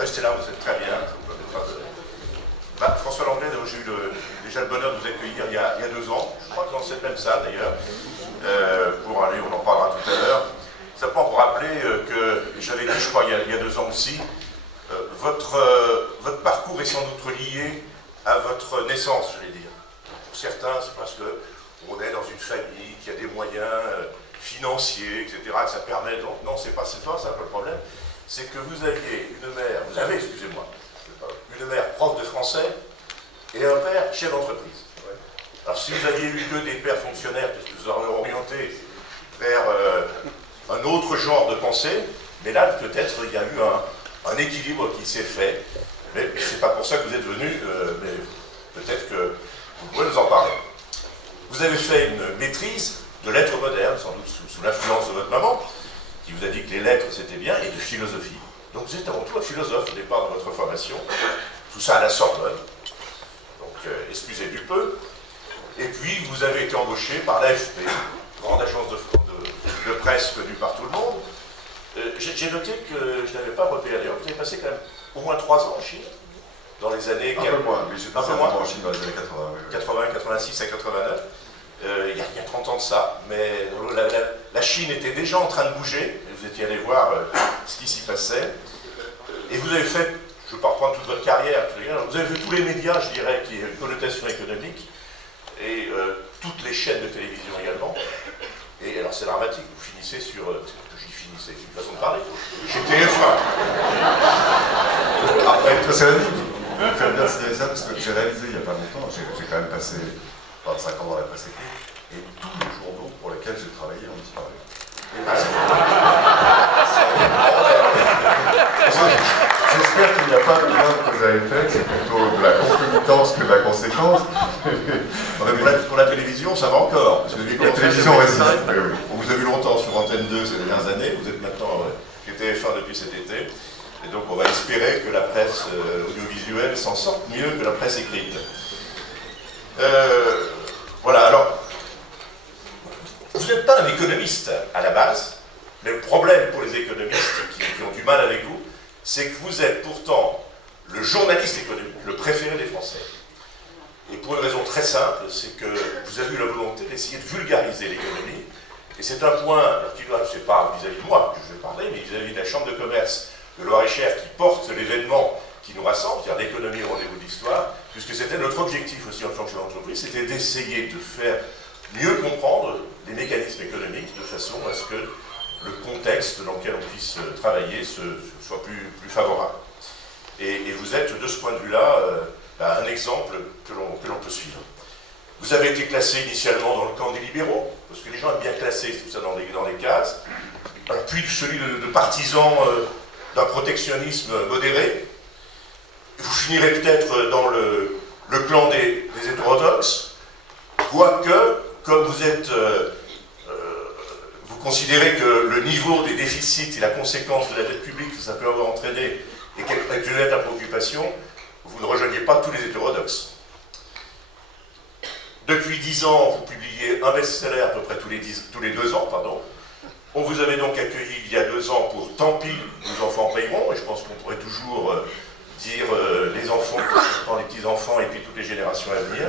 restez là, vous êtes très bien. Bah, François Langlais, j'ai eu déjà le bonheur de vous accueillir il y a 2 ans, je crois que dans cette même salle d'ailleurs, pour aller, on en parlera tout à l'heure. Simplement pour rappeler que j'avais dit, je crois, il y a 2 ans aussi, votre parcours est sans doute lié à votre naissance, j'allais dire. Pour certains, c'est parce qu'on est dans une famille qui a des moyens financiers, etc., que ça permet. Donc, non, c'est pas ça le problème. C'est que vous aviez une mère, excusez-moi, une mère prof de français et un père chef d'entreprise. Alors, si vous aviez eu que des pères fonctionnaires, peut-être que vous auriez orienté vers un autre genre de pensée, mais là, peut-être, il y a eu un équilibre qui s'est fait. Mais c'est pas pour ça que vous êtes venu, mais peut-être que vous pouvez nous en parler. Vous avez fait une maîtrise de lettres modernes, sans doute sous l'influence de votre maman, qui vous a dit que les lettres c'était bien, et de philosophie. Donc vous êtes avant tout un philosophe au départ de votre formation, tout ça à la Sorbonne, donc excusez du peu. Et puis vous avez été embauché par l'AFP, grande agence de presse connue par tout le monde. J'ai noté que je n'avais pas repéré d'ailleurs, vous avez passé quand même au moins 3 ans en Chine, dans les années... Un peu moins, mais j'ai passé un peu en Chine dans les années 80. Oui. 80, 86 à 89. Il y a 30 ans de ça, mais la Chine était déjà en train de bouger, et vous étiez allé voir ce qui s'y passait, et vous avez fait, je ne vais pas reprendre toute votre carrière, vous avez vu tous les médias, je dirais, qui ont une connotation économique, et toutes les chaînes de télévision également, et alors c'est dramatique, vous finissez sur, j'y finissais, c'est une façon de parler, chez TF1. Après, c'est la vie, je vais faire bien signaler ça, parce que j'ai réalisé il n'y a pas longtemps, j'ai quand même passé 25 ans dans la presse écrite, et tous les journaux pour lesquels j'ai travaillé ont disparu. J'espère qu'il n'y a pas de lien que vous avez fait, c'est plutôt de la concomitance que de la conséquence. Pour la télévision, ça va encore. Parce que la télévision résiste. On vous a vu longtemps sur Antenne 2 ces dernières années, vous êtes maintenant chez TF1 depuis cet été, et donc on va espérer que la presse audiovisuelle s'en sorte mieux que la presse écrite. Voilà, alors, vous n'êtes pas un économiste à la base, mais le problème pour les économistes qui ont du mal avec vous, c'est que vous êtes pourtant le journaliste économique, le préféré des Français. Et pour une raison très simple, c'est que vous avez eu la volonté d'essayer de vulgariser l'économie, et c'est un point qui doit, je ne sais pas vis-à-vis de moi que je vais parler, mais vis-à-vis de la Chambre de commerce de Loir-et-Cher qui porte l'événement qui nous rassemble, c'est-à-dire l'économie au rendez-vous de l'histoire, puisque c'était notre objectif aussi en tant que chef d'entreprise, c'était d'essayer de faire mieux comprendre les mécanismes économiques de façon à ce que le contexte dans lequel on puisse travailler soit plus favorable. Et vous êtes, de ce point de vue-là, un exemple que l'on peut suivre. Vous avez été classé initialement dans le camp des libéraux, parce que les gens aiment bien classer tout ça dans les cases, puis celui de partisans d'un protectionnisme modéré. Vous finirez peut-être dans le clan des hétérodoxes, quoique, comme vous êtes, vous considérez que le niveau des déficits et la conséquence de la dette publique que ça peut avoir entraîné est une lettre à préoccupation, vous ne rejoignez pas tous les hétérodoxes. Depuis 10 ans, vous publiez un best-seller à peu près tous les 2 ans, pardon. On vous avait donc accueilli il y a 2 ans pour Tant pis, nos enfants payeront, et je pense qu'on pourrait toujours dire les enfants, les petits-enfants et puis toutes les générations à venir.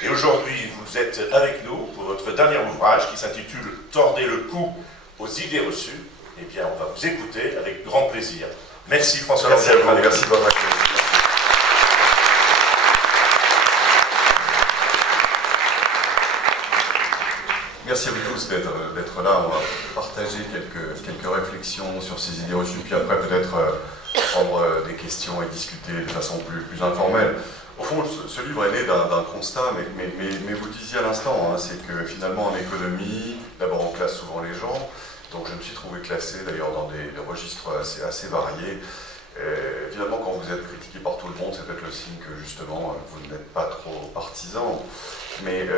Et aujourd'hui, vous êtes avec nous pour votre dernier ouvrage qui s'intitule « Tordez le cou aux idées reçues ». Eh bien, on va vous écouter avec grand plaisir. Merci François Langlais. Merci de votre accueil. Merci à vous tous d'être là. On va partager quelques réflexions sur ces idées reçues, puis après peut-être prendre des questions et discuter de façon plus informelle. Au fond, ce livre est né d'un constat, mais vous disiez à l'instant, hein, c'est que finalement en économie, d'abord on classe souvent les gens, donc je me suis trouvé classé d'ailleurs dans des registres assez variés. Finalement, quand vous êtes critiqué par tout le monde, c'est peut-être le signe que justement vous n'êtes pas trop partisan. Mais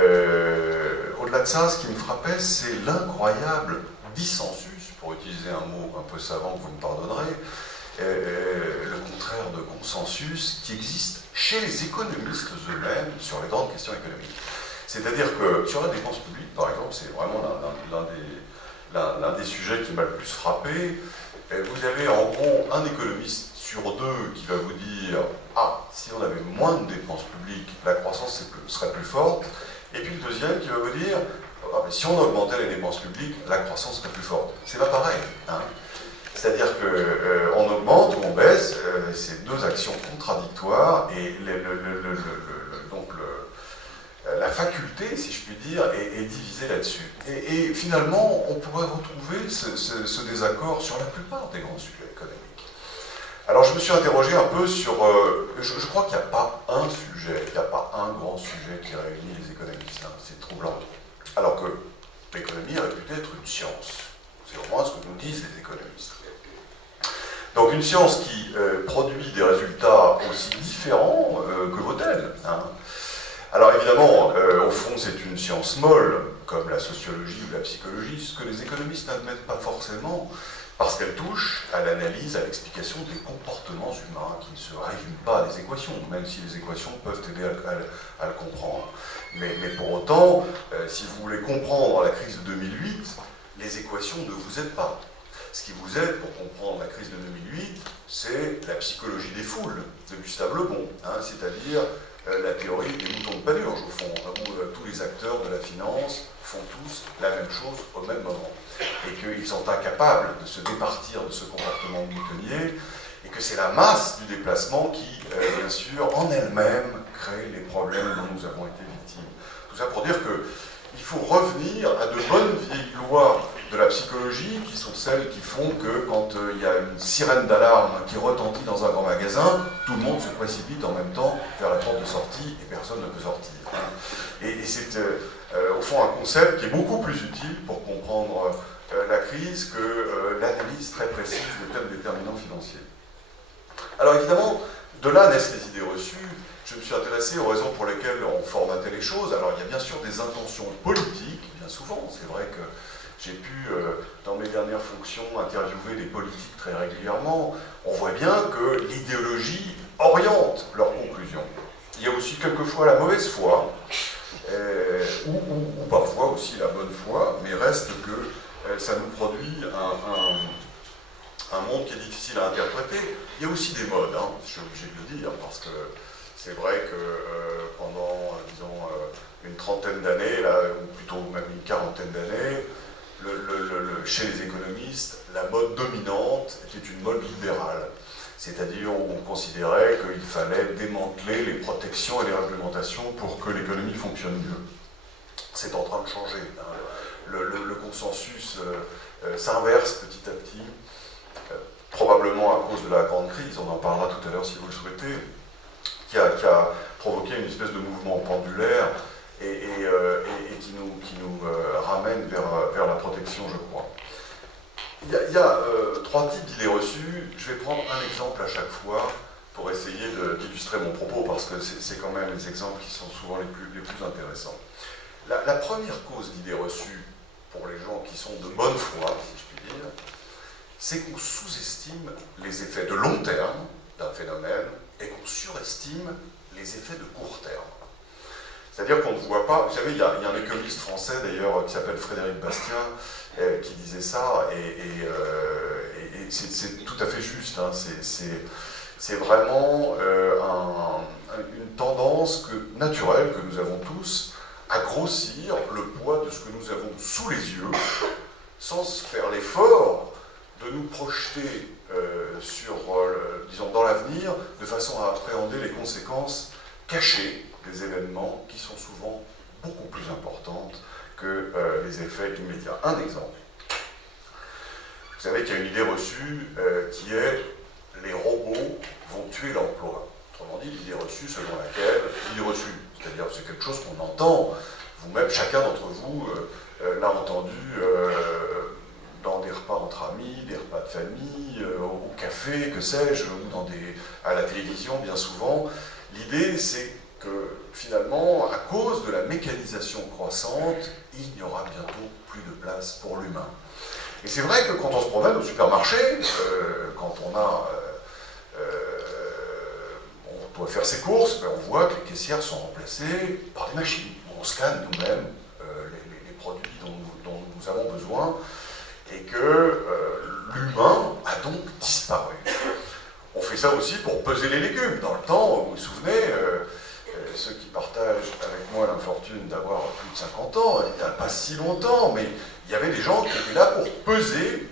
au-delà de ça, ce qui me frappait, c'est l'incroyable dissensus, pour utiliser un mot un peu savant que vous me pardonnerez, le contraire de consensus qui existe chez les économistes eux-mêmes sur les grandes questions économiques. C'est-à-dire que sur la dépense publique, par exemple, c'est vraiment l'un des sujets qui m'a le plus frappé. Vous avez en gros un économiste sur deux qui va vous dire « Ah, si on avait moins de dépenses publiques, la croissance serait plus forte ». Et puis le deuxième qui va vous dire « Ah, mais si on augmentait les dépenses publiques, la croissance serait plus forte ». C'est pas pareil. Hein. C'est-à-dire qu'on augmente ou on baisse, c'est deux actions contradictoires et donc la faculté, si je puis dire, est divisée là-dessus. Et finalement, on pourrait retrouver ce désaccord sur la plupart des grands sujets économiques. Alors je me suis interrogé un peu sur... je crois qu'il n'y a pas un sujet, il n'y a pas un grand sujet qui réunit les économistes. Hein, c'est troublant. Alors que l'économie est réputée être une science. C'est au moins ce que nous disent les économistes. Donc une science qui produit des résultats aussi différents que vos thèmes. Hein. Alors évidemment, au fond, c'est une science molle, comme la sociologie ou la psychologie, ce que les économistes n'admettent pas forcément, parce qu'elle touche à l'analyse, à l'explication des comportements humains, qui ne se résument pas à des équations, même si les équations peuvent aider à le comprendre. Mais pour autant, si vous voulez comprendre la crise de 2008, les équations ne vous aident pas. Ce qui vous aide pour comprendre la crise de 2008, c'est la psychologie des foules de Gustave Le Bon, hein, c'est-à-dire la théorie des moutons de Panurge, au fond, où tous les acteurs de la finance font tous la même chose au même moment, et qu'ils sont incapables de se départir de ce comportement moutonnier, et que c'est la masse du déplacement qui, bien sûr, en elle-même, crée les problèmes dont nous avons été victimes. Tout ça pour dire qu'il faut revenir à de bonnes vieilles lois de la psychologie, qui sont celles qui font que quand il y a une sirène d'alarme qui retentit dans un grand magasin, tout le monde se précipite en même temps vers la porte de sortie et personne ne peut sortir. Et c'est au fond un concept qui est beaucoup plus utile pour comprendre la crise que l'analyse très précise de tels déterminants financiers. Alors évidemment, de là naissent les idées reçues. Je me suis intéressé aux raisons pour lesquelles on formatait les choses. Alors il y a bien sûr des intentions politiques, bien souvent, c'est vrai que j'ai pu, dans mes dernières fonctions, interviewer des politiques très régulièrement. On voit bien que l'idéologie oriente leurs conclusions. Il y a aussi quelquefois la mauvaise foi, ou parfois aussi la bonne foi, mais reste que ça nous produit un monde qui est difficile à interpréter. Il y a aussi des modes, hein, je suis obligé de le dire, parce que c'est vrai que pendant, disons, une trentaine d'années, ou plutôt même une quarantaine d'années, chez les économistes, la mode dominante était une mode libérale. C'est-à-dire où on considérait qu'il fallait démanteler les protections et les réglementations pour que l'économie fonctionne mieux. C'est en train de changer. Hein. Le consensus s'inverse petit à petit, probablement à cause de la grande crise, on en parlera tout à l'heure si vous le souhaitez, qui a provoqué une espèce de mouvement pendulaire et qui nous ramène vers la protection, je crois. Il y a trois types d'idées reçues. Je vais prendre un exemple à chaque fois pour essayer d'illustrer mon propos, parce que c'est quand même les exemples qui sont souvent les plus intéressants. La première cause d'idées reçues pour les gens qui sont de bonne foi, si je puis dire, c'est qu'on sous-estime les effets de long terme d'un phénomène et qu'on surestime les effets de court terme. C'est-à-dire qu'on ne voit pas... Vous savez, il y a un économiste français, d'ailleurs, qui s'appelle Frédéric Bastien, qui disait ça, et c'est tout à fait juste. Hein, c'est vraiment une tendance naturelle que nous avons tous à grossir le poids de ce que nous avons sous les yeux, sans faire l'effort de nous projeter disons, dans l'avenir, de façon à appréhender les conséquences cachées des événements qui sont souvent beaucoup plus importantes que les effets immédiats. Un exemple. Vous savez qu'il y a une idée reçue qui est « les robots vont tuer l'emploi ». Autrement dit, l'idée reçue selon laquelle, l'idée reçue, c'est-à-dire c'est quelque chose qu'on entend, vous-même, chacun d'entre vous l'a entendu dans des repas entre amis, des repas de famille, au café, que sais-je, ou à la télévision bien souvent. L'idée c'est que finalement, à cause de la mécanisation croissante, il n'y aura bientôt plus de place pour l'humain. Et c'est vrai que quand on se promène au supermarché, quand on doit faire ses courses, on voit que les caissières sont remplacées par des machines. On scanne nous-mêmes les produits dont nous avons besoin, et que l'humain a donc disparu. On fait ça aussi pour peser les légumes. Dans le temps, vous vous souvenez, ceux qui partagent avec moi l'infortune d'avoir plus de 50 ans, il n'y a pas si longtemps, mais il y avait des gens qui étaient là pour peser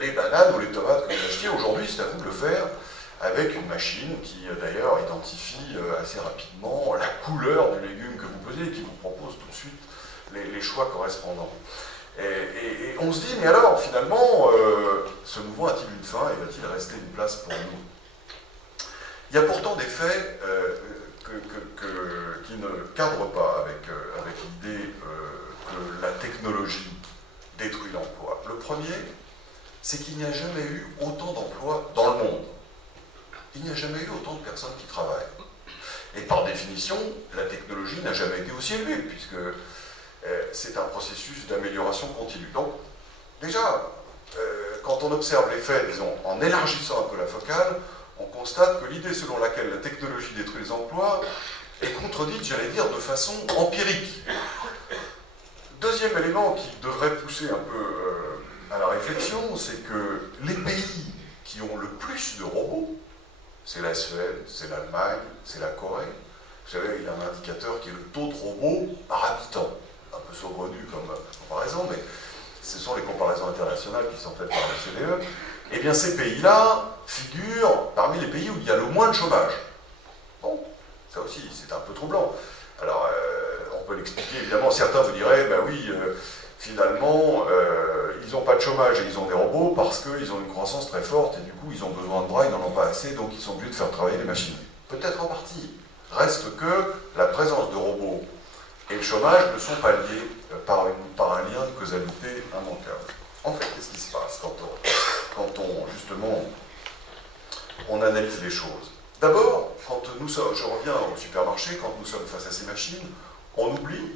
les bananes ou les tomates que vous achetiez. Aujourd'hui, c'est à vous de le faire avec une machine qui, d'ailleurs, identifie assez rapidement la couleur du légume que vous pesez et qui vous propose tout de suite les choix correspondants. Et on se dit, mais alors, finalement, ce mouvement a-t-il une fin et va-t-il rester une place pour nous? Il y a pourtant des faits qui ne cadrent pas avec l'idée que la technologie détruit l'emploi. Le premier, c'est qu'il n'y a jamais eu autant d'emplois dans le monde. Il n'y a jamais eu autant de personnes qui travaillent. Et par définition, la technologie n'a jamais été aussi élevée, puisque c'est un processus d'amélioration continue. Donc, déjà, quand on observe les faits, disons, en élargissant un peu la focale, on constate que l'idée selon laquelle la technologie détruit les emplois est contredite, j'allais dire, de façon empirique. Deuxième élément qui devrait pousser un peu à la réflexion, c'est que les pays qui ont le plus de robots, c'est la Suède, c'est l'Allemagne, c'est la Corée. Vous savez, il y a un indicateur qui est le taux de robots par habitant. Un peu saugrenu comme comparaison, mais ce sont les comparaisons internationales qui sont faites par l'OCDE. Eh bien, ces pays-là figurent parmi les pays où il y a le moins de chômage. Bon, ça aussi, c'est un peu troublant. Alors, on peut l'expliquer, évidemment, certains vous diraient, ben oui, finalement, ils n'ont pas de chômage et ils ont des robots parce qu'ils ont une croissance très forte et du coup, ils ont besoin de bras, ils n'en ont pas assez, donc ils sont obligés de faire travailler les machines. Peut-être en partie. Reste que la présence de robots et le chômage ne sont pas liés par un lien de causalité immanquable. En fait, qu'est-ce qui se passe quand on justement, on analyse les choses? D'abord, quand nous sommes, je reviens au supermarché, quand nous sommes face à ces machines, on oublie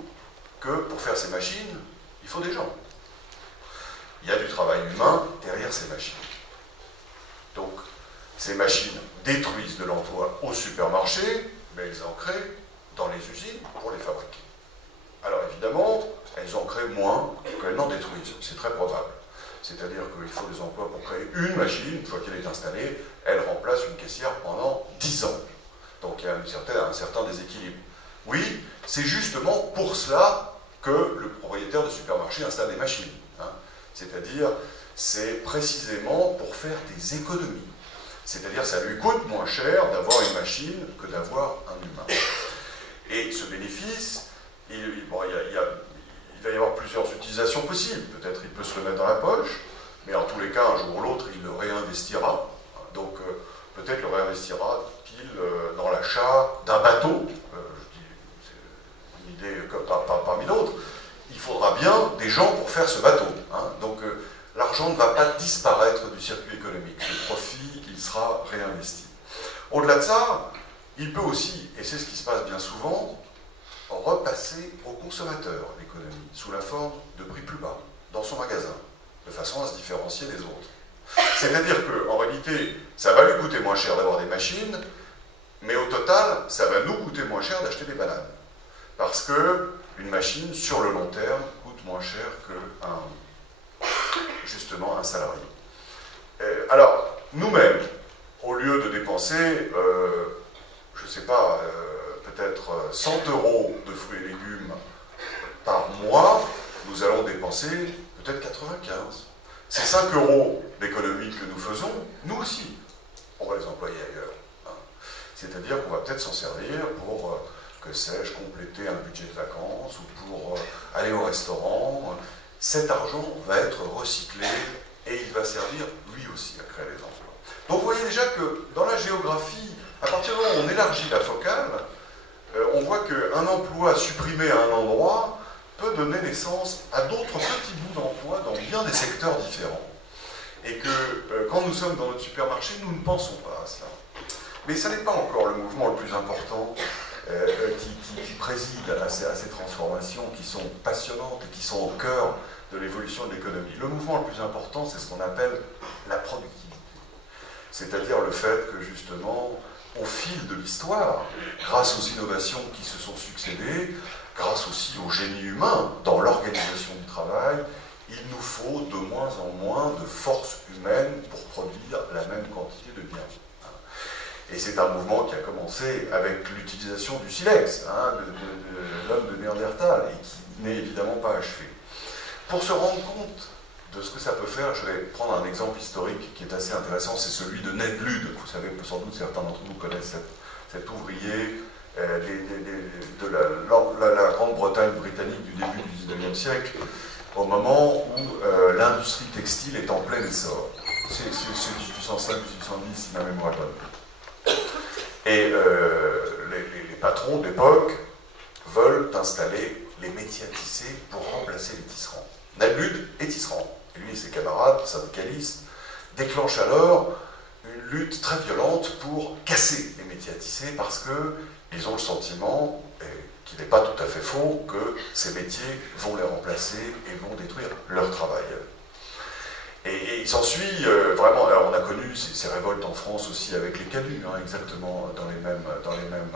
que pour faire ces machines, il faut des gens. Il y a du travail humain derrière ces machines. Donc, ces machines détruisent de l'emploi au supermarché, mais elles en créent dans les usines pour les fabriquer. Alors évidemment, elles en créent moins qu'elles n'en détruisent, c'est très probable. C'est-à-dire qu'il faut des emplois pour créer une machine, une fois qu'elle est installée, elle remplace une caissière pendant 10 ans. Donc il y a un certain déséquilibre. Oui, c'est justement pour cela que le propriétaire de supermarché installe des machines. Hein. C'est-à-dire, c'est précisément pour faire des économies. C'est-à-dire, ça lui coûte moins cher d'avoir une machine que d'avoir un humain. Et ce bénéfice, il va y avoir plusieurs utilisations possibles. Peut-être il peut se le mettre dans la poche, mais en tous les cas, un jour ou l'autre, il le réinvestira. Donc, peut-être le réinvestira pile dans l'achat d'un bateau. C'est une idée parmi d'autres. Il faudra bien des gens pour faire ce bateau. Hein. Donc, l'argent ne va pas disparaître du circuit économique. Le profit, il sera réinvesti. Au-delà de ça, il peut aussi, et c'est ce qui se passe bien souvent, repasser au consommateur l'économie, sous la forme de prix plus bas, dans son magasin, de façon à se différencier des autres. C'est-à-dire qu'en réalité, ça va lui coûter moins cher d'avoir des machines, mais au total, ça va nous coûter moins cher d'acheter des bananes. Parce qu'une machine, sur le long terme, coûte moins cher justement un salarié. Alors, nous-mêmes, au lieu de dépenser, je ne sais pas, peut-être 100 € de fruits et légumes par mois, nous allons dépenser peut-être 95. Ces 5 € d'économie que nous faisons, nous aussi, on va les employer ailleurs. Hein. C'est-à-dire qu'on va peut-être s'en servir pour, que sais-je, compléter un budget de vacances ou pour aller au restaurant. Cet argent va être recyclé et il va servir lui aussi à créer les emplois. Donc vous voyez déjà que dans la géographie, à partir du moment où on élargit la focale, on voit qu'un emploi supprimé à un endroit peut donner naissance à d'autres petits bouts d'emploi dans bien des secteurs différents. Et que quand nous sommes dans notre supermarché, nous ne pensons pas à cela. Mais ça n'est pas encore le mouvement le plus important qui préside à ces transformations qui sont passionnantes et qui sont au cœur de l'évolution de l'économie. Le mouvement le plus important, c'est ce qu'on appelle la productivité. C'est-à-dire le fait que justement, au fil de l'histoire, grâce aux innovations qui se sont succédées, grâce aussi au génie humain dans l'organisation du travail, il nous faut de moins en moins de force humaine pour produire la même quantité de biens. Et c'est un mouvement qui a commencé avec l'utilisation du silex, hein, de l'homme de Néandertal, et qui n'est évidemment pas achevé. Pour se rendre compte de ce que ça peut faire, je vais prendre un exemple historique qui est assez intéressant, c'est celui de Ned Ludd. Vous savez, sans doute certains d'entre vous connaissent cet ouvrier de la Grande-Bretagne britannique du début du XIXe siècle, au moment où l'industrie textile est en plein essor. C'est 1805-1810, si ma mémoire est bonne. Et les patrons de l'époque veulent installer les métiers à tisser pour remplacer les tisserands. Ned Ludd est tisserand. Et lui et ses camarades syndicalistes déclenchent alors une lutte très violente pour casser les métiers à tisser parce qu'ils ont le sentiment, qu'il n'est pas tout à fait faux, que ces métiers vont les remplacer et vont détruire leur travail. Et il s'ensuit vraiment, alors on a connu ces révoltes en France aussi avec les canuts, hein, exactement dans les mêmes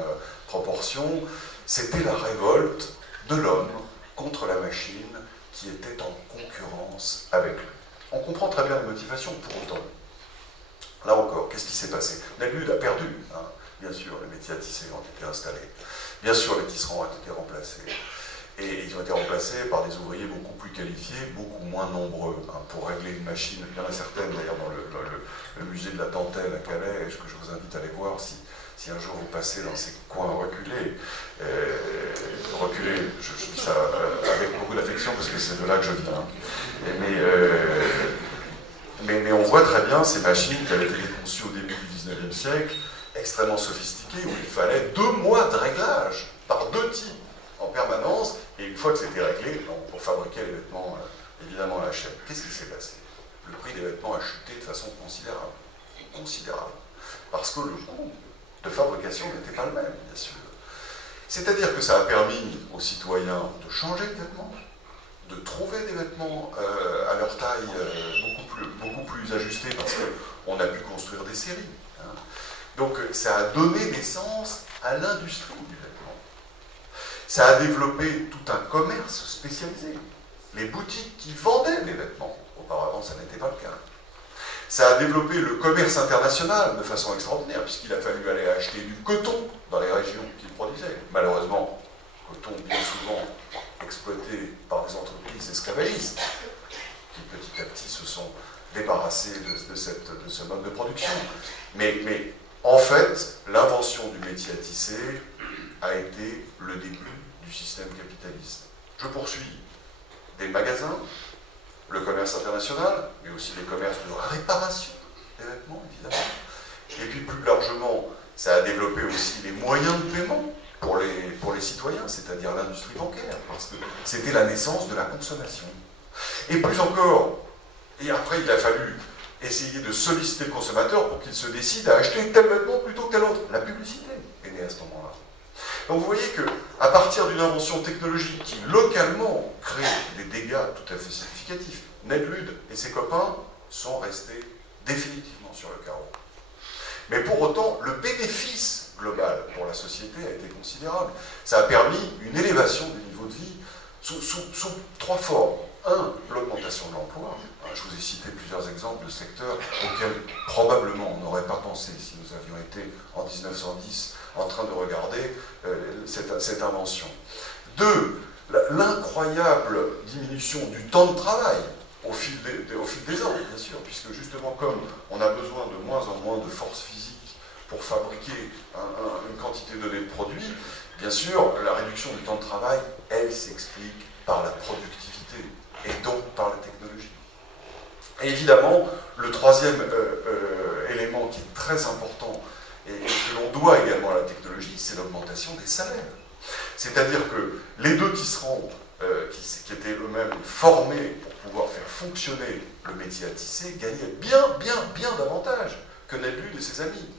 proportions. C'était la révolte de l'homme contre la machine qui était en concurrence avec lui. On comprend très bien les motivations pour autant. Là encore, qu'est-ce qui s'est passé? Ned Ludd a perdu, hein. Bien sûr, les métiers à tisser ont été installés. Bien sûr, les tisserands ont été remplacés. Et ils ont été remplacés par des ouvriers beaucoup plus qualifiés, beaucoup moins nombreux, hein, pour régler une machine. Il y en a certaines d'ailleurs dans le musée de la dentelle à Calais, que je vous invite à aller voir si un jour vous passez dans ces coins reculés. Reculés, je dis ça avec beaucoup d'affection parce que c'est de là que je viens. Mais on voit très bien ces machines qui avaient été conçues au début du XIXe siècle, extrêmement sophistiquées, où il fallait 2 mois de réglage par 2 types en permanence, et une fois que c'était réglé, on fabriquait les vêtements évidemment à la chaîne. Qu'est-ce qui s'est passé? Le prix des vêtements a chuté de façon considérable. Considérable. Parce que le coût de fabrication n'était pas le même, bien sûr. C'est-à-dire que ça a permis aux citoyens de changer de vêtements, de trouver des vêtements à leur taille beaucoup plus ajustés, parce qu'on a pu construire des séries. Hein. Donc ça a donné naissance à l'industrie du vêtement. Ça a développé tout un commerce spécialisé. Les boutiques qui vendaient les vêtements. Auparavant, ça n'était pas le cas. Ça a développé le commerce international de façon extraordinaire, puisqu'il a fallu aller acheter du coton dans les régions qu'il produisait. Malheureusement, coton bien souvent exploité par des entreprises esclavagistes, qui petit à petit se sont débarrassées de ce mode de production. Mais en fait, l'invention du métier à tisser a été le début du système capitaliste. Je poursuis. Des magasins, le commerce international, mais aussi les commerces de réparation des vêtements, évidemment. Et puis plus largement, ça a développé aussi les moyens de paiement pour les citoyens, c'est-à-dire l'industrie bancaire, parce que c'était la naissance de la consommation. Et plus encore, et après il a fallu essayer de solliciter le consommateur pour qu'il se décide à acheter tel vêtement plutôt que tel autre. La publicité est née à ce moment-là. Donc vous voyez qu'à partir d'une invention technologique qui localement crée des dégâts tout à fait significatifs, Ned Ludd et ses copains sont restés définitivement sur le carreau. Mais pour autant, le bénéfice global pour la société a été considérable. Ça a permis une élévation du niveau de vie sous 3 formes. 1, l'augmentation de l'emploi. Je vous ai cité plusieurs exemples de secteurs auxquels probablement on n'aurait pas pensé si nous avions été en 1910 en train de regarder cette invention. 2, l'incroyable diminution du temps de travail au fil des ans, bien sûr, puisque justement comme on a besoin de moins en moins de force physique pour fabriquer une quantité donnée de produits, bien sûr, la réduction du temps de travail, elle s'explique par la productivité et donc par la technologie. Et évidemment, le troisième élément qui est très important et que l'on doit également à la technologie, c'est l'augmentation des salaires. C'est-à-dire que les 2 tisserands qui étaient eux-mêmes formés pour pouvoir faire fonctionner le métier à tisser gagnaient bien davantage que Ned Ludd et ses amis.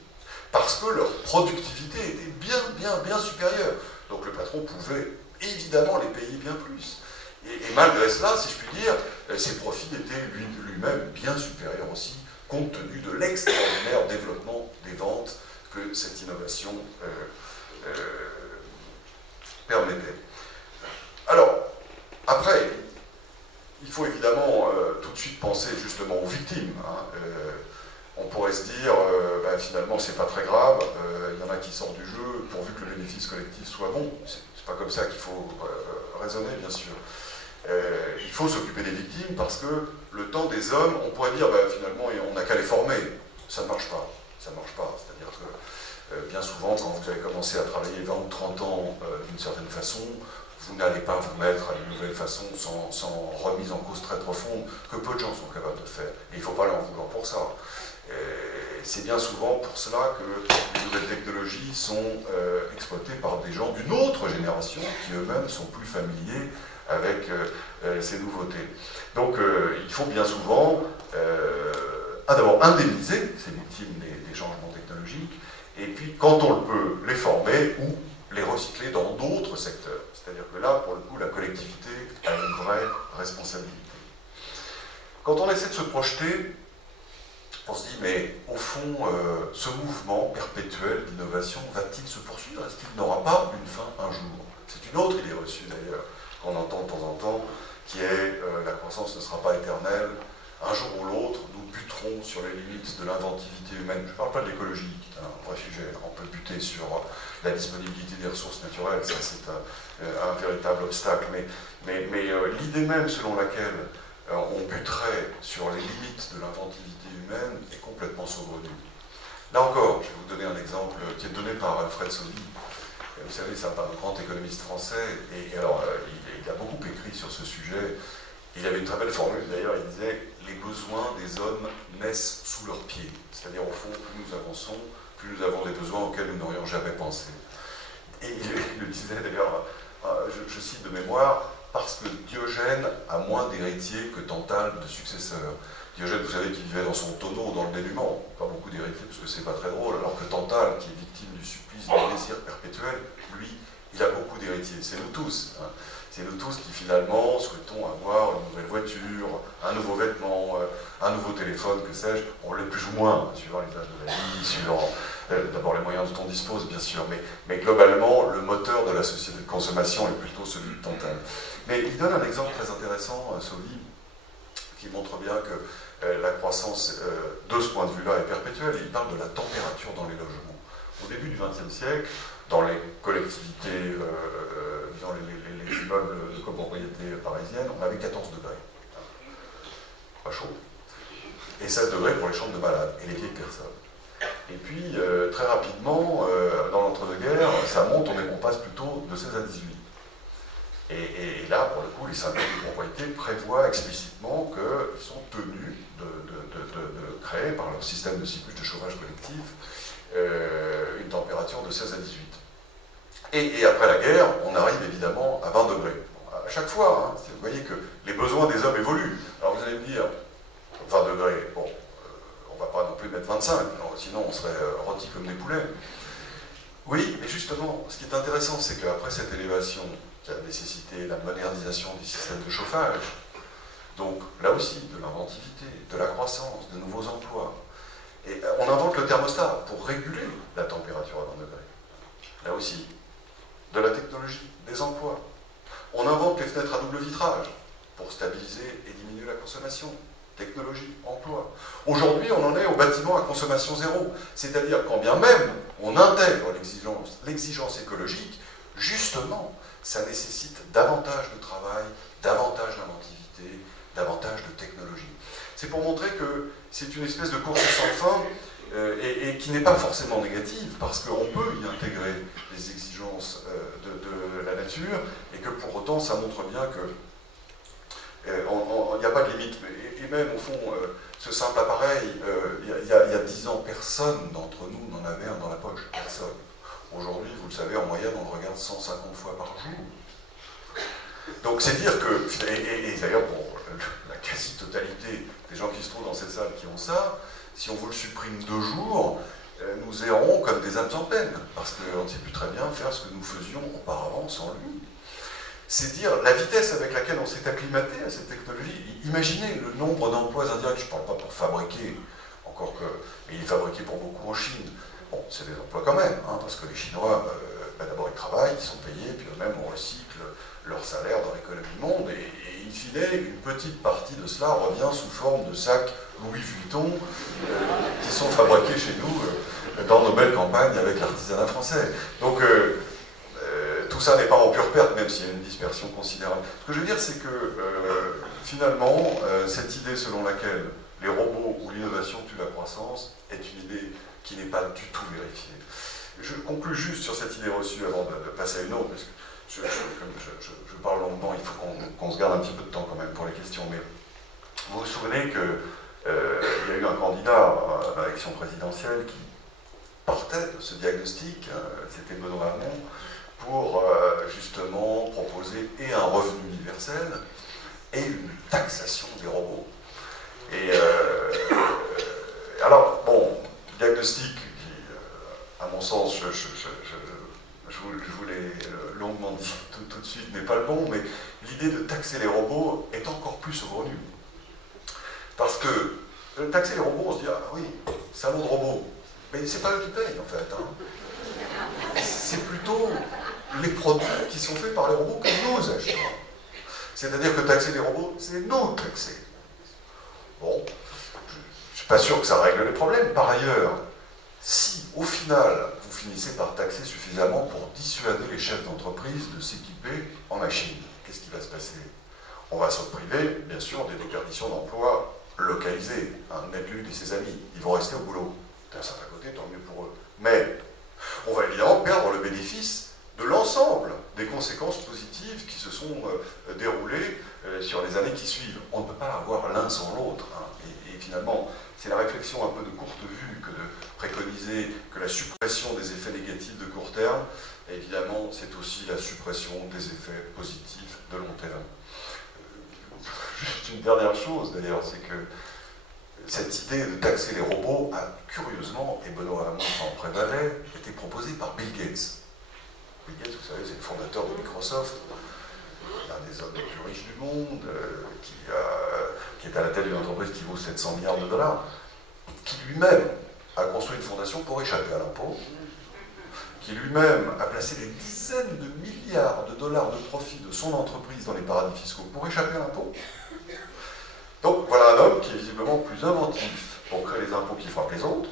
Parce que leur productivité était bien supérieure. Donc le patron pouvait évidemment les payer bien plus. Et malgré cela, si je puis dire, ses profits étaient lui-même bien supérieurs aussi, compte tenu de l'extraordinaire développement des ventes que cette innovation permettait. Alors, après, il faut évidemment tout de suite penser justement aux victimes. Hein. on pourrait se dire, finalement, c'est pas très grave, il y en a qui sortent du jeu, pourvu que le bénéfice collectif soit bon. C'est pas comme ça qu'il faut raisonner, bien sûr. Il faut s'occuper des victimes parce que le temps des hommes, on pourrait dire, finalement, on n'a qu'à les former. Ça ne marche pas. Ça ne marche pas. C'est-à-dire que bien souvent, quand vous avez commencé à travailler 20 ou 30 ans d'une certaine façon, vous n'allez pas vous mettre à une nouvelle façon sans remise en cause très profonde que peu de gens sont capables de faire. Et il ne faut pas leur vouloir pour ça. C'est bien souvent pour cela que les nouvelles technologies sont exploitées par des gens d'une autre génération qui eux-mêmes sont plus familiers avec ces nouveautés. Donc il faut bien souvent d'abord indemniser ces victimes des changements technologiques, et puis quand on le peut, les former ou les recycler dans d'autres secteurs. C'est-à-dire que là, pour le coup, la collectivité a une vraie responsabilité. Quand on essaie de se projeter, on se dit, mais au fond, ce mouvement perpétuel d'innovation va-t-il se poursuivre? Est-ce qu'il n'aura pas une fin un jour? C'est une autre idée reçue d'ailleurs, qu'on entend de temps en temps, qui est la croissance ne sera pas éternelle. Un jour ou l'autre, nous buterons sur les limites de l'inventivité humaine. Je ne parle pas de l'écologie, un vrai sujet. On peut buter sur la disponibilité des ressources naturelles, ça c'est un véritable obstacle. Mais l'idée même selon laquelle on buterait sur les limites de l'inventivité humaine est complètement saugrenue. Là encore, je vais vous donner un exemple qui est donné par Alfred Sauvy. Vous savez, c'est un grand économiste français, et alors il a beaucoup écrit sur ce sujet. Il avait une très belle formule d'ailleurs, il disait « Les besoins des hommes naissent sous leurs pieds ». C'est-à-dire au fond, plus nous avançons, plus nous avons des besoins auxquels nous n'aurions jamais pensé. Et il le disait d'ailleurs, je cite de mémoire, parce que Diogène a moins d'héritiers que Tantale de successeurs. Diogène, vous savez, qui vivait dans son tonneau dans le dénuement, pas beaucoup d'héritiers parce que c'est pas très drôle, alors que Tantale, qui est victime du supplice du désir perpétuel, lui, il a beaucoup d'héritiers. C'est nous tous. Hein. C'est nous tous qui finalement souhaitons avoir une nouvelle voiture, un nouveau vêtement, un nouveau téléphone, que sais-je, on l'est plus ou moins, suivant les âges de la vie, suivant d'abord les moyens dont on dispose, bien sûr, mais globalement, le moteur de la société de consommation est plutôt celui de Tantale. Mais il donne un exemple très intéressant, Sauvy, qui montre bien que la croissance, de ce point de vue-là, est perpétuelle, et il parle de la température dans les logements. Au début du XXe siècle, dans les collectivités, dans les immeubles de copropriété parisiennes, on avait 14 degrés. Pas chaud. Et 16 degrés pour les chambres de malades et les vieilles personnes. Et puis, très rapidement, dans l'entre-deux-guerres, ça monte, on passe plutôt de 16 à 18. Et là, pour le coup, les syndicats de propriété prévoient explicitement qu'ils sont tenus de créer, par leur système de cycle de chauffage collectif, une température de 16 à 18. Et après la guerre, on arrive évidemment à 20 degrés. Bon, à chaque fois, hein, vous voyez que les besoins des hommes évoluent. Alors vous allez me dire, 20 degrés, bon, on ne va pas non plus mettre 25, sinon on serait rôtis comme des poulets. Oui, mais justement, ce qui est intéressant, c'est qu'après cette élévation qui a nécessité la modernisation du système de chauffage, donc là aussi, de l'inventivité, de la croissance, de nouveaux emplois, et on invente le thermostat pour réguler la température à 20 degrés. Là aussi, de la technologie, des emplois. On invente les fenêtres à double vitrage pour stabiliser et diminuer la consommation. Technologie, emploi. Aujourd'hui, on en est au bâtiment à consommation zéro. C'est-à-dire quand bien même on intègre l'exigence écologique, justement, ça nécessite davantage de travail, davantage d'inventivité, davantage de technologie. C'est pour montrer que c'est une espèce de course sans fin et qui n'est pas forcément négative, parce qu'on peut y intégrer les exigences de la nature, et que pour autant, ça montre bien que il n'y a pas de limite. Et même, au fond, ce simple appareil, il y a 10 ans, personne d'entre nous n'en avait un dans la poche. Personne. Aujourd'hui, vous le savez, en moyenne, on le regarde 150 fois par jour. Donc, c'est dire que, et d'ailleurs, pour la quasi-totalité des gens qui se trouvent dans cette salle qui ont ça, si on vous le supprime 2 jours, nous errons comme des âmes en peine, parce qu'on ne sait plus très bien faire ce que nous faisions auparavant sans lui. C'est dire la vitesse avec laquelle on s'est acclimaté à cette technologie. Imaginez le nombre d'emplois indirects, je ne parle pas pour fabriquer, encore que, mais il est fabriqué pour beaucoup en Chine. Bon, c'est des emplois quand même, hein, parce que les Chinois d'abord ils travaillent, ils sont payés, puis eux-mêmes on recycle leur salaire dans l'économie monde, et in fine, une petite partie de cela revient sous forme de sacs Louis Vuitton qui sont fabriqués chez nous dans nos belles campagnes avec l'artisanat français. Donc tout ça n'est pas en pure perte, même s'il y a une dispersion considérable. Ce que je veux dire, c'est que finalement, cette idée selon laquelle les robots ou l'innovation tuent la croissance est une idée qui n'est pas du tout vérifiée. Je conclue juste sur cette idée reçue avant de passer à une autre, parce que je parle longuement, il faut qu'on se garde un petit peu de temps quand même pour les questions. Mais vous vous souvenez qu'il y a eu un candidat à l'élection présidentielle qui partait de ce diagnostic, c'était Benoît Hamon, pour justement proposer et un revenu universel et une taxation des robots. Et alors, bon, diagnostic qui, à mon sens, je vous l'ai longuement dit tout de suite, n'est pas le bon, mais l'idée de taxer les robots est encore plus saugrenue. Parce que taxer les robots, on se dit, ah oui, salaud de robots. Mais c'est pas eux qui payent, en fait. Hein. C'est plutôt les produits qui sont faits par les robots que nous achetons. C'est-à-dire que taxer les robots, c'est nous taxer. Bon, je ne suis pas sûr que ça règle les problèmes. Par ailleurs, si au final, vous finissez par taxer suffisamment pour dissuader les chefs d'entreprise de s'équiper en machines, qu'est-ce qui va se passer? On va se priver, bien sûr, des déperditions d'emplois localisés. Ned-Luc et ses amis, ils vont rester au boulot. D'un certain côté, tant mieux pour eux. Mais on va évidemment perdre le bénéfice de l'ensemble des conséquences positives qui se sont déroulées sur les années qui suivent. On ne peut pas avoir l'un sans l'autre. Hein. Et finalement, c'est la réflexion un peu de courte vue que de préconiser que la suppression des effets négatifs de court terme, évidemment, c'est aussi la suppression des effets positifs de long terme. Juste une dernière chose, d'ailleurs, c'est que cette idée de taxer les robots a, curieusement, et Benoît Hamon s'en prévalait, été proposée par Bill Gates. Bill Gates, vous savez, c'est le fondateur de Microsoft, l'un des hommes les plus riches du monde, qui est à la tête d'une entreprise qui vaut 700 milliards de dollars, qui lui-même a construit une fondation pour échapper à l'impôt, qui lui-même a placé des dizaines de milliards de dollars de profit de son entreprise dans les paradis fiscaux pour échapper à l'impôt. Donc voilà un homme qui est visiblement plus inventif pour créer les impôts qui frappent les autres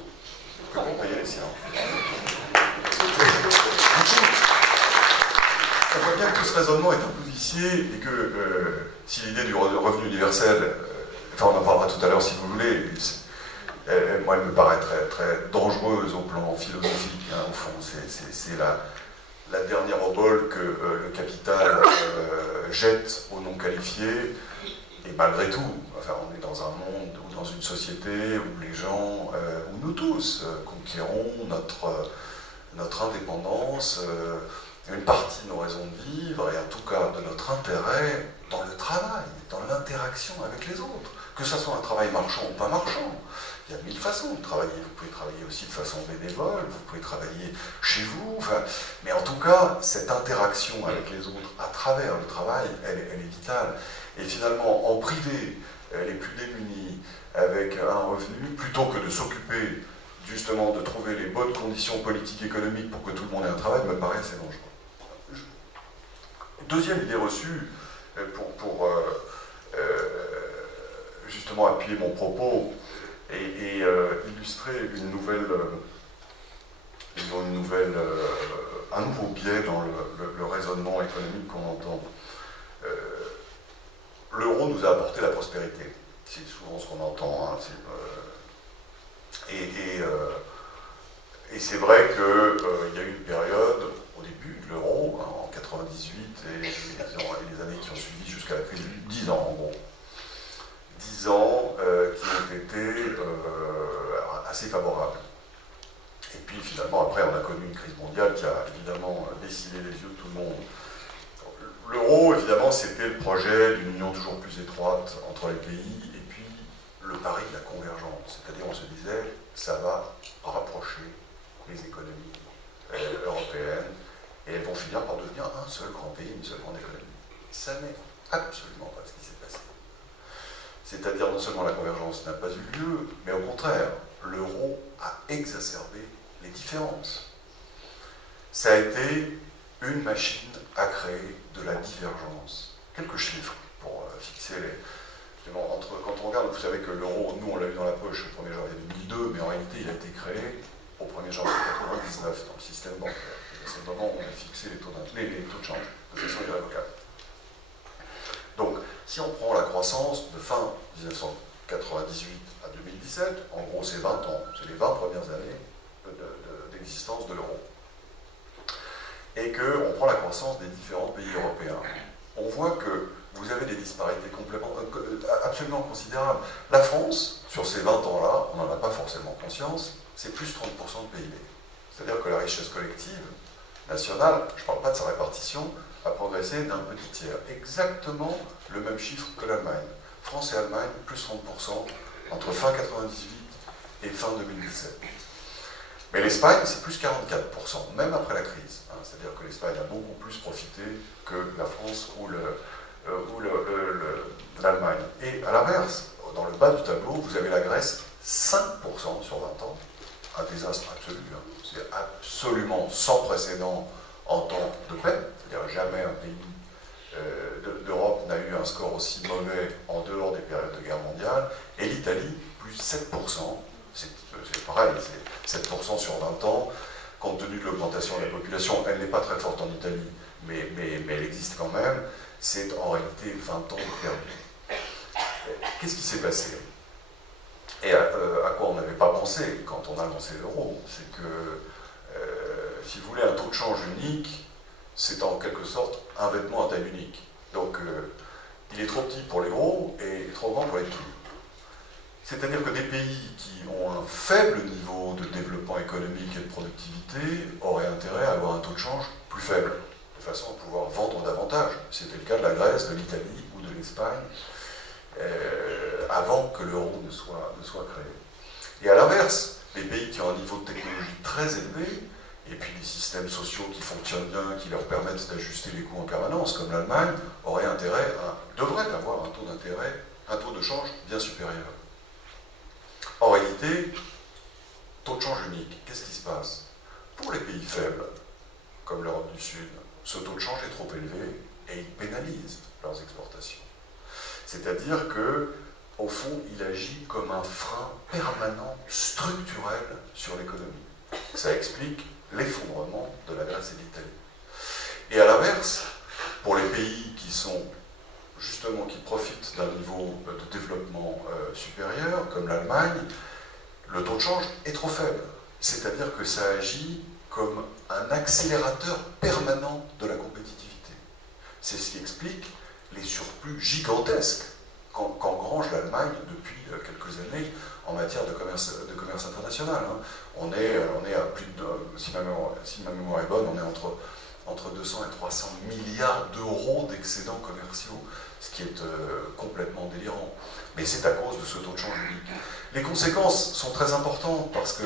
que pour payer les siens. On voit bien que tout ce raisonnement est un peu vicié et que si l'idée du revenu universel, enfin on en parlera tout à l'heure si vous voulez, moi elle me paraît très, très dangereuse au plan philosophique, hein, au fond, c'est la dernière obole que le capital jette aux non qualifiés, et malgré tout, enfin, on est dans un monde ou dans une société où les gens, où nous tous, conquérons notre indépendance, une partie de nos raisons de vivre, et en tout cas de notre intérêt dans le travail, dans l'interaction avec les autres. Que ce soit un travail marchand ou pas marchand. Il y a mille façons de travailler. Vous pouvez travailler aussi de façon bénévole, vous pouvez travailler chez vous, enfin, mais en tout cas, cette interaction avec les autres à travers le travail, elle est vitale. Et finalement, en priver les plus démunis avec un revenu, plutôt que de s'occuper justement de trouver les bonnes conditions politiques et économiques pour que tout le monde ait un travail, me paraît assez dangereux. Deuxième idée reçue, pour justement appuyer mon propos et illustrer une nouvelle, un nouveau biais dans le raisonnement économique qu'on entend. L'euro nous a apporté la prospérité. C'est souvent ce qu'on entend. Hein, et c'est vrai qu'il y a eu une période, au début de l'euro, hein, en 98, et les années qui ont suivi jusqu'à la crise, 10 ans en gros. 10 ans qui ont été assez favorables. Et puis finalement, après, on a connu une crise mondiale qui a évidemment dessiné les yeux de tout le monde. L'euro, évidemment, c'était le projet d'une union toujours plus étroite entre les pays, et puis le pari de la convergence. C'est-à-dire, on se disait, ça va rapprocher les économies européennes, et elles vont finir par devenir un seul grand pays, une seule grande économie. Ça n'est absolument pas ce qui s'est passé. C'est-à-dire, non seulement la convergence n'a pas eu lieu, mais au contraire, l'euro a exacerbé les différences. ça a été une machine à créer de la divergence. Quelques chiffres pour fixer les... Justement, quand on regarde, vous savez que l'euro, nous on l'a eu dans la poche au 1er janvier 2002, mais en réalité il a été créé au 1er janvier 1999 dans le système bancaire. C'est le moment où on a fixé les taux de change de façon irrévocable. Donc, si on prend la croissance de fin 1998 à 2017, en gros c'est 20 ans, c'est les 20 premières années d'existence de l'euro, et qu'on prend la croissance des différents pays européens, on voit que vous avez des disparités absolument considérables. La France, sur ces 20 ans-là, on n'en a pas forcément conscience, c'est plus 30% de PIB. C'est-à-dire que la richesse collective nationale, je ne parle pas de sa répartition, a progressé d'un petit tiers. Exactement le même chiffre que l'Allemagne. France et Allemagne, plus 30% entre fin 98 et fin 2017. Mais l'Espagne, c'est plus 44%, même après la crise. C'est-à-dire que l'Espagne a beaucoup plus profité que la France ou l'Allemagne. Et à l'inverse, dans le bas du tableau, vous avez la Grèce, 5% sur 20 ans. Un désastre absolu. C'est absolument sans précédent en temps de paix. C'est-à-dire jamais un pays d'Europe n'a eu un score aussi mauvais en dehors des périodes de guerre mondiale. Et l'Italie, plus 7%. C'est pareil, c'est 7% sur 20 ans. Compte tenu de l'augmentation de la population, elle n'est pas très forte en Italie, mais elle existe quand même. C'est en réalité 20 ans perdus. Qu'est-ce qui s'est passé? Et à quoi on n'avait pas pensé quand on a lancé l'euro? C'est que, si vous voulez, un taux de change unique, c'est en quelque sorte un vêtement à taille unique. Donc, il est trop petit pour les gros et trop grand pour les petits. C'est-à-dire que des pays qui ont un faible niveau de développement économique et de productivité auraient intérêt à avoir un taux de change plus faible, de façon à pouvoir vendre davantage. C'était le cas de la Grèce, de l'Italie ou de l'Espagne, avant que l'euro ne soit créé. Et à l'inverse, les pays qui ont un niveau de technologie très élevé, et puis des systèmes sociaux qui fonctionnent bien, qui leur permettent d'ajuster les coûts en permanence, comme l'Allemagne, devraient avoir un taux de change bien supérieur. En réalité, taux de change unique, qu'est-ce qui se passe? Pour les pays faibles, comme l'Europe du Sud, ce taux de change est trop élevé et il pénalise leurs exportations. C'est-à-dire que, au fond, il agit comme un frein permanent, structurel sur l'économie. Ça explique l'effondrement de la Grèce et de l'Italie. Et à l'inverse, pour les pays qui profitent d'un niveau de développement supérieur, comme l'Allemagne, le taux de change est trop faible. C'est-à-dire que ça agit comme un accélérateur permanent de la compétitivité. C'est ce qui explique les surplus gigantesques qu'engrange l'Allemagne depuis quelques années en matière de commerce international. On est à plus de, si ma mémoire est bonne, on est entre 200 et 300 milliards d'euros d'excédents commerciaux, ce qui est complètement délirant. Mais c'est à cause de ce taux de change unique. Les conséquences sont très importantes parce que...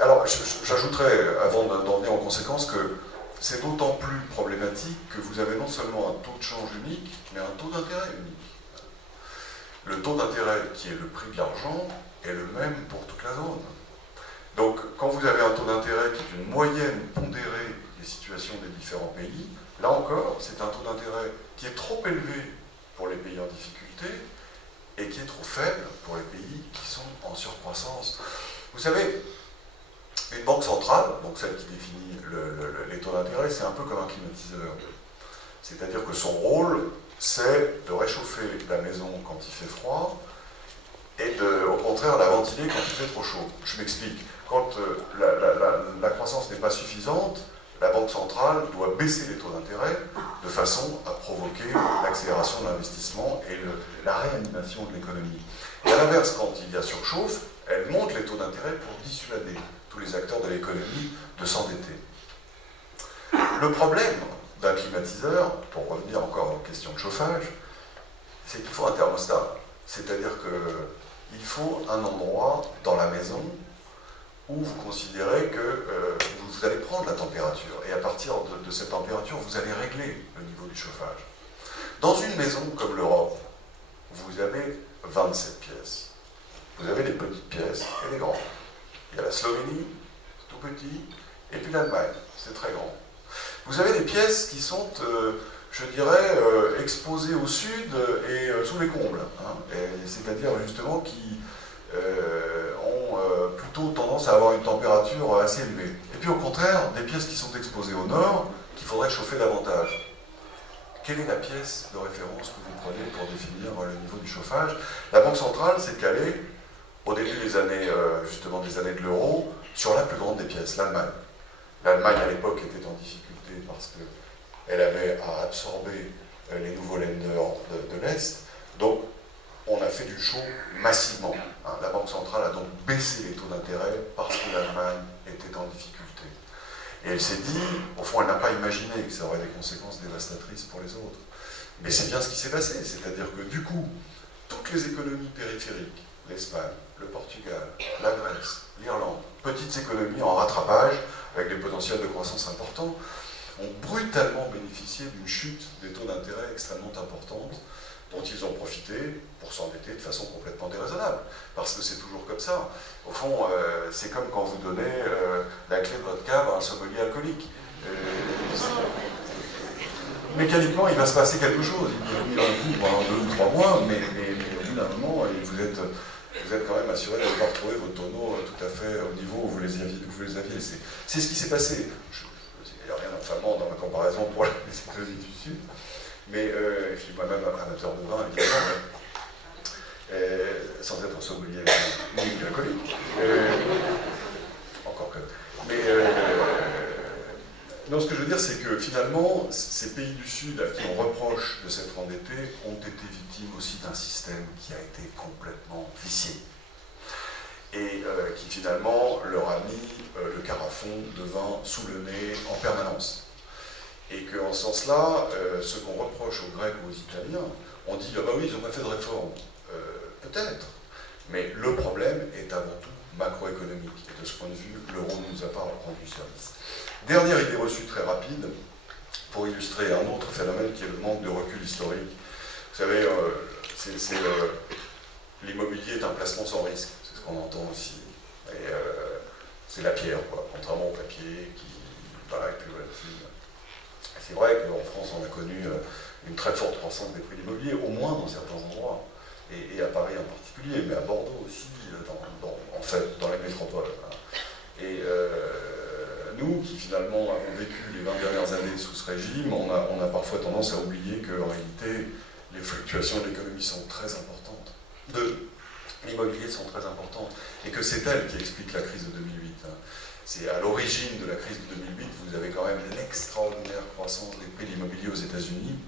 alors, j'ajouterais, avant d'en venir aux conséquences, que c'est d'autant plus problématique que vous avez non seulement un taux de change unique, mais un taux d'intérêt unique. Le taux d'intérêt, qui est le prix de l'argent, est le même pour toute la zone. Donc, quand vous avez un taux d'intérêt qui est une moyenne pondérée des situations des différents pays, là encore, c'est un taux d'intérêt qui est trop élevé pour les pays en difficulté et qui est trop faible pour les pays qui sont en surcroissance. Vous savez, une banque centrale, donc celle qui définit les taux d'intérêt, c'est un peu comme un climatiseur. C'est-à-dire que son rôle, c'est de réchauffer la maison quand il fait froid et au contraire la ventiler quand il fait trop chaud. Je m'explique. Quand la croissance n'est pas suffisante, la Banque centrale doit baisser les taux d'intérêt de façon à provoquer l'accélération de l'investissement et la réanimation de l'économie. Et à l'inverse, quand il y a surchauffe, elle monte les taux d'intérêt pour dissuader tous les acteurs de l'économie de s'endetter. Le problème d'un climatiseur, pour revenir encore aux questions de chauffage, c'est qu'il faut un thermostat. C'est-à-dire qu'il faut un endroit dans la maison où vous considérez que vous allez prendre la température. Et à partir de cette température, vous allez régler le niveau du chauffage. Dans une maison comme l'Europe, vous avez 27 pièces. Vous avez des petites pièces et des grandes. Il y a la Slovénie, tout petit. Et puis l'Allemagne, c'est très grand. Vous avez des pièces qui sont, je dirais, exposées au sud et sous les combles, hein, c'est-à-dire justement qui ont plutôt tendance à avoir une température assez élevée. Et puis au contraire, des pièces qui sont exposées au nord, qu'il faudrait chauffer davantage. Quelle est la pièce de référence que vous prenez pour définir le niveau du chauffage? La Banque centrale s'est calée, au début des années, justement des années de l'euro, sur la plus grande des pièces, l'Allemagne. L'Allemagne à l'époque était en difficulté parce qu'elle avait à absorber les nouveaux Länder de l'Est. Donc on a fait du chaud massivement. Hein. La Banque centrale a donc baissé les taux d'intérêt parce que l'Allemagne était en difficulté. Et elle s'est dit, au fond, elle n'a pas imaginé que ça aurait des conséquences dévastatrices pour les autres. Mais c'est bien ce qui s'est passé, c'est-à-dire que du coup, toutes les économies périphériques, l'Espagne, le Portugal, la Grèce, l'Irlande, petites économies en rattrapage, avec des potentiels de croissance importants, ont brutalement bénéficié d'une chute des taux d'intérêt extrêmement importante, dont ils ont profité pour s'endetter de façon complètement déraisonnable. Parce que c'est toujours comme ça. Au fond, c'est comme quand vous donnez la clé de votre cave à un sommelier alcoolique. Mécaniquement, il va se passer quelque chose. Il y a un coup pendant 2 ou 3 mois, mais au bout d'un moment, vous êtes quand même assuré de ne pas retrouver vos tonneaux tout à fait au niveau où vous les aviez laissés. C'est ce qui s'est passé. Il n'y a rien d'infamant dans ma comparaison pour les économies du Sud. Mais je suis moi-même amateur de vin, évidemment, sans être sommelier ni alcoolique. Encore que. Mais non, ce que je veux dire, c'est que finalement, ces pays du Sud à qui on reproche de s'être endettés ont été victimes aussi d'un système qui a été complètement vicié. Et qui finalement leur a mis le carafon de vin sous le nez en permanence. Et qu'en ce sens-là, ce qu'on reproche aux Grecs ou aux Italiens, on dit ah bah oui, ils n'ont pas fait de réforme. Peut-être, mais le problème est avant tout macroéconomique. Et de ce point de vue, l'euro ne nous a pas rendu service. Dernière idée reçue très rapide, pour illustrer un autre phénomène qui est le manque de recul historique. Vous savez, l'immobilier est un placement sans risque, c'est ce qu'on entend aussi. Et c'est la pierre, quoi, contrairement au papier qui paraît plus volatile. C'est vrai qu'en France, on a connu une très forte croissance des prix de l'immobilier, au moins dans certains endroits, et à Paris en particulier, mais à Bordeaux aussi, en fait, dans les métropoles. Et nous, qui finalement avons vécu les 20 dernières années sous ce régime, on a parfois tendance à oublier qu'en réalité, les fluctuations de l'économie sont très importantes, de l'immobilier sont très importantes, et que c'est elle qui explique la crise de 2008. C'est à l'origine de la crise de 2008, vous avez quand même l'extraordinaire croissance des prix de l'immobilier aux États-Unis,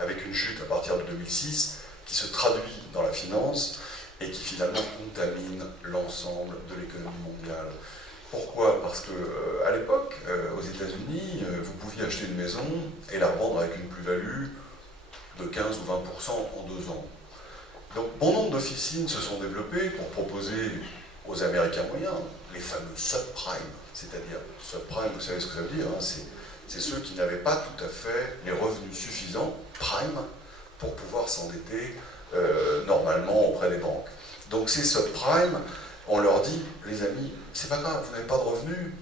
avec une chute à partir de 2006, qui se traduit dans la finance et qui finalement contamine l'ensemble de l'économie mondiale. Pourquoi? Parce qu'à l'époque, aux États-Unis, vous pouviez acheter une maison et la revendre avec une plus-value de 15 ou 20% en 2 ans. Donc bon nombre d'officines se sont développées pour proposer aux Américains moyens les fameux subprimes, c'est-à-dire subprime, vous savez ce que ça veut dire, hein, c'est ceux qui n'avaient pas tout à fait les revenus suffisants, prime, pour pouvoir s'endetter normalement auprès des banques. Donc ces subprimes, on leur dit, les amis, c'est pas grave, vous n'avez pas de revenus,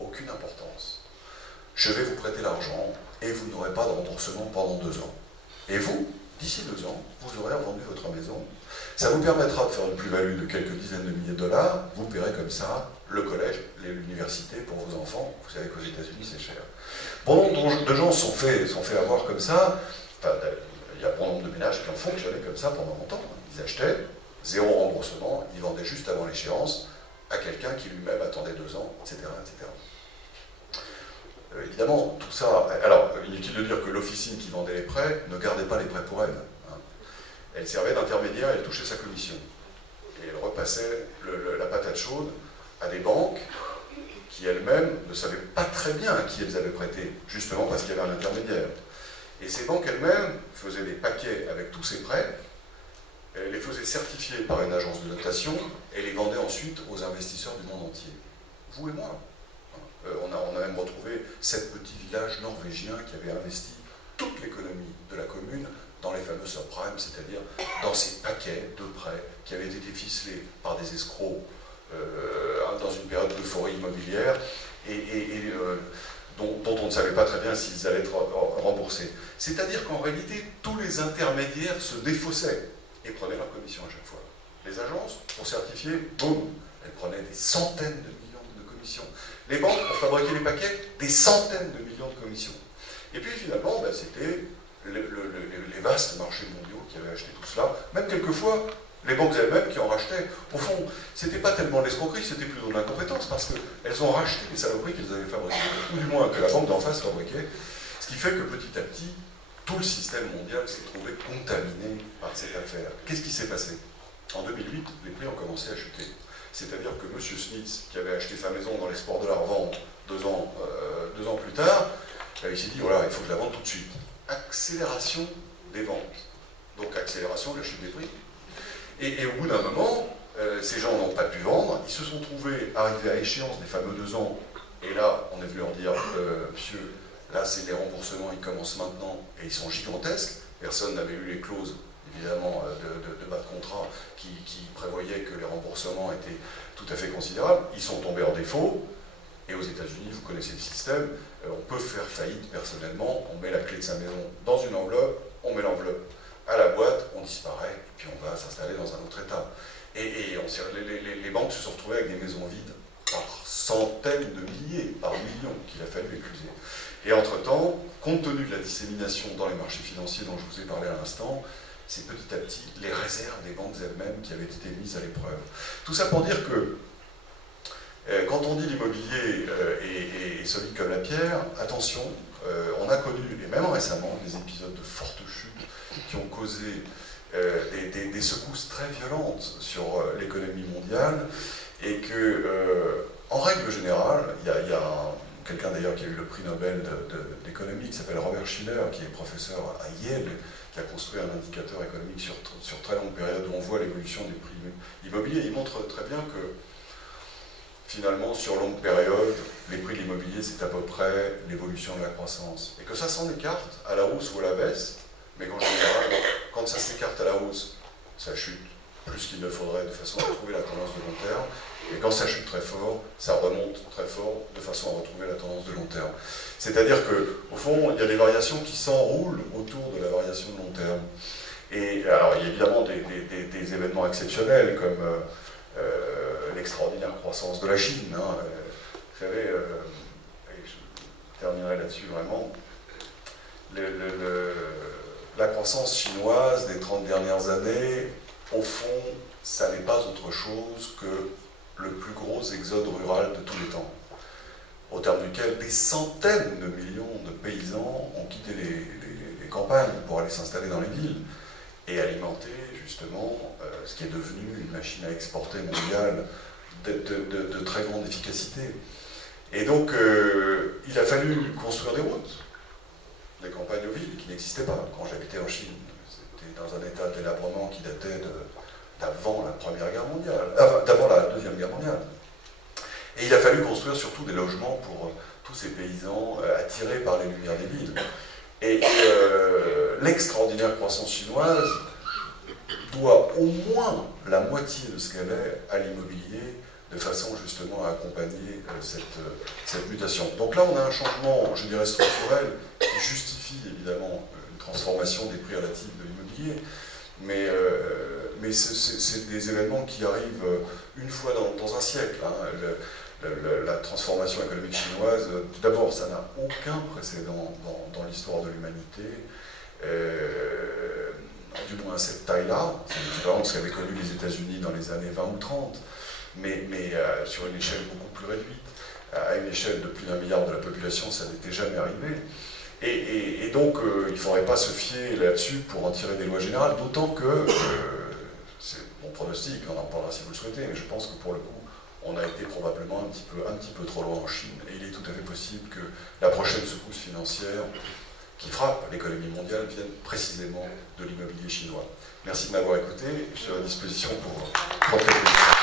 aucune importance. Je vais vous prêter l'argent et vous n'aurez pas de remboursement pendant 2 ans. Et vous, d'ici 2 ans, vous aurez revendu votre maison. Ça vous permettra de faire une plus-value de quelques dizaines de milliers de dollars. Vous paierez comme ça le collège, l'université pour vos enfants. Vous savez qu'aux États-Unis, c'est cher. Bon nombre de gens sont fait avoir comme ça. Enfin, il y a bon nombre de ménages qui ont fonctionné comme ça pendant longtemps. Ils achetaient, 0 remboursement, ils vendaient juste avant l'échéance à quelqu'un qui lui-même attendait 2 ans, etc. etc. Évidemment, tout ça... Alors, inutile de dire que l'officine qui vendait les prêts ne gardait pas les prêts pour elle. Hein. Elle servait d'intermédiaire, elle touchait sa commission. Et elle repassait la patate chaude à des banques qui elles-mêmes ne savaient pas très bien à qui elles avaient prêté, justement parce qu'il y avait un intermédiaire. Et ces banques elles-mêmes faisaient des paquets avec tous ces prêts, les faisaient certifier par une agence de notation et les vendaient ensuite aux investisseurs du monde entier. Vous et moi. On a même retrouvé 7 petits villages norvégiens qui avaient investi toute l'économie de la commune dans les fameux subprimes, c'est-à-dire dans ces paquets de prêts qui avaient été ficelés par des escrocs dans une période d'euphorie immobilière dont on ne savait pas très bien s'ils allaient être remboursés. C'est-à-dire qu'en réalité, tous les intermédiaires se défaussaient et prenaient leur commission à chaque fois. Les agences, pour certifier, boum, elles prenaient des centaines de millions de commissions. Les banques, pour fabriquer les paquets, des centaines de millions de commissions. Et puis finalement, ben, c'était les vastes marchés mondiaux qui avaient acheté tout cela, même quelquefois les banques elles-mêmes qui en rachetaient. Au fond, c'était pas tellement de l'escroquerie, c'était plutôt de l'incompétence, parce qu'elles ont racheté les saloperies qu'elles avaient fabriquées, ou du moins que la banque d'en face fabriquait, ce qui fait que petit à petit, tout le système mondial s'est trouvé contaminé par cette affaire. Qu'est-ce qui s'est passé? En 2008, les prix ont commencé à chuter. C'est-à-dire que M. Smith, qui avait acheté sa maison dans l'espoir de la revendre 2 ans plus tard, il s'est dit, voilà, il faut que je la vende tout de suite. Accélération des ventes. Donc accélération de la chute des prix. Et au bout d'un moment, ces gens n'ont pas pu vendre, ils se sont trouvés arrivés à échéance des fameux 2 ans, et là, on est venu leur dire, monsieur, là, c'est les remboursements, ils commencent maintenant, et ils sont gigantesques. Personne n'avait eu les clauses, évidemment, de bas de contrat qui prévoyaient que les remboursements étaient tout à fait considérables. Ils sont tombés en défaut, et aux États-Unis, vous connaissez le système, on peut faire faillite personnellement, on met la clé de sa maison dans une enveloppe, on met l'enveloppe à la boîte, on disparaît, puis on va s'installer dans un autre état. Et les banques se sont retrouvées avec des maisons vides par centaines de milliers, par millions, qu'il a fallu écluser. Et entre-temps, compte tenu de la dissémination dans les marchés financiers dont je vous ai parlé à l'instant, c'est petit à petit les réserves des banques elles-mêmes qui avaient été mises à l'épreuve. Tout ça pour dire que quand on dit l'immobilier est solide comme la pierre, attention, on a connu, et même récemment, des épisodes de fortes chutes qui ont causé des secousses très violentes sur l'économie mondiale, et que, en règle générale, il y a quelqu'un d'ailleurs qui a eu le prix Nobel d'économie, qui s'appelle Robert Shiller, qui est professeur à Yale, qui a construit un indicateur économique sur très longue période où on voit l'évolution des prix immobiliers. Il montre très bien que finalement, sur longue période, les prix de l'immobilier, c'est à peu près l'évolution de la croissance. Et que ça s'en écarte à la hausse ou à la baisse, mais qu'en général, quand ça s'écarte à la hausse, ça chute plus qu'il ne faudrait de façon à retrouver la tendance de long terme. Et quand ça chute très fort, ça remonte très fort de façon à retrouver la tendance de long terme. C'est-à-dire qu'au fond, il y a des variations qui s'enroulent autour de la variation de long terme. Et alors, il y a évidemment des événements exceptionnels comme l'extraordinaire croissance de la Chine. Hein. Vous savez, et je terminerai là-dessus vraiment, la croissance chinoise des 30 dernières années, au fond, ça n'est pas autre chose que le plus gros exode rural de tous les temps, au terme duquel des centaines de millions de paysans ont quitté les campagnes pour aller s'installer dans les villes et alimenter justement ce qui est devenu une machine à exporter mondiale de très grande efficacité. Et donc, il a fallu construire des routes, des campagnes aux villes qui n'existaient pas. Quand j'habitais en Chine, c'était dans un état de délabrement qui datait d'avant la Première Guerre mondiale, d'avant la Deuxième Guerre mondiale. Et il a fallu construire surtout des logements pour tous ces paysans attirés par les lumières des villes. Et l'extraordinaire croissance chinoise doit au moins la moitié de ce qu'elle est à l'immobilier, de façon justement à accompagner cette mutation. Donc là, on a un changement, je dirais, structurel, qui justifie évidemment une transformation des prix relatifs de l'immobilier, mais c'est des événements qui arrivent une fois dans un siècle. Hein. La transformation économique chinoise, d'abord, ça n'a aucun précédent dans l'histoire de l'humanité, du moins à cette taille-là. C'est l'équivalent de ce qu'avaient connu les États-Unis dans les années 20 ou 30, mais sur une échelle beaucoup plus réduite. À une échelle de plus d'1 milliard de la population, ça n'était jamais arrivé. Et donc, il ne faudrait pas se fier là-dessus pour en tirer des lois générales, d'autant que, c'est mon pronostic, on en parlera si vous le souhaitez, mais je pense que pour le coup, on a été probablement un petit peu trop loin en Chine, et il est tout à fait possible que la prochaine secousse financière qui frappe l'économie mondiale vienne précisément de l'immobilier chinois. Merci de m'avoir écouté, je suis à disposition pour prendre quelques questions.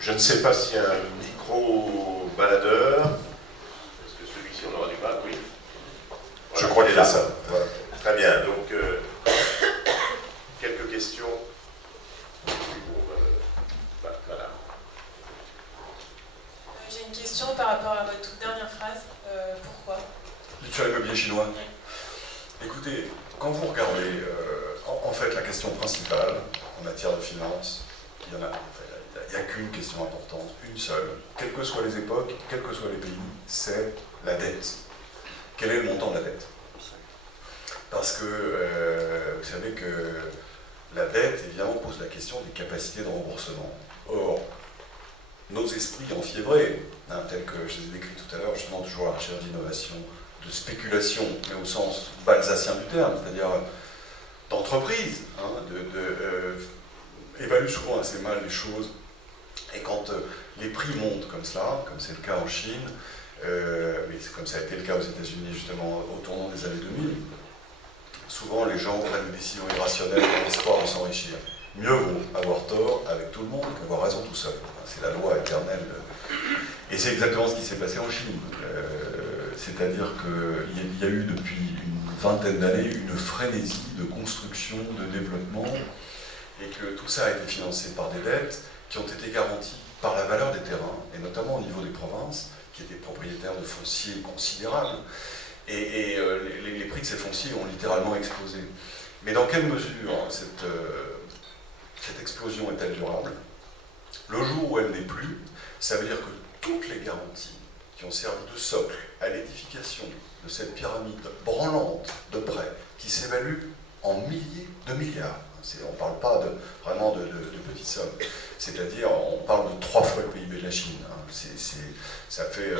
Je ne sais pas s'il y a un micro-baladeur. Est-ce que celui-ci, on aura du mal? Oui. là. ça. Voilà. Très bien. Donc, quelques questions. Voilà. J'ai une question par rapport à votre toute dernière phrase. Pourquoi? Sur l'immobilier chinois. Oui. Écoutez, quand vous regardez, en fait, la question principale en matière de finances, il n'y a qu'une question importante, une seule, quelles que soient les époques, quels que soient les pays, c'est la dette. Quel est le montant de la dette? Parce que vous savez que la dette, évidemment, pose la question des capacités de remboursement. Or, nos esprits enfiévrés, tels que je les ai décrits tout à l'heure, justement toujours à la recherche d'innovation, de spéculation, mais au sens balsacien du terme, c'est-à-dire d'entreprise, évaluent souvent assez mal les choses. Et quand les prix montent comme cela, comme c'est le cas en Chine, mais comme ça a été le cas aux États-Unis justement au tournant des années 2000, souvent les gens prennent des décisions irrationnelles dans l'espoir de s'enrichir. Mieux vaut avoir tort avec tout le monde qu'avoir raison tout seul. C'est la loi éternelle. Et c'est exactement ce qui s'est passé en Chine. C'est-à-dire qu'il y a eu depuis une vingtaine d'années une frénésie de construction, de développement, et que tout ça a été financé par des dettes qui ont été garanties par la valeur des terrains, et notamment au niveau des provinces, qui étaient propriétaires de fonciers considérables. Et les prix de ces fonciers ont littéralement explosé. Mais dans quelle mesure cette explosion est-elle durable? Le jour où elle n'est plus, ça veut dire que toutes les garanties qui ont servi de socle à l'édification de cette pyramide branlante de prêts, qui s'évalue en milliers de milliards, on ne parle pas vraiment de petites sommes, c'est-à-dire on parle de 3 fois le PIB de la Chine, ça fait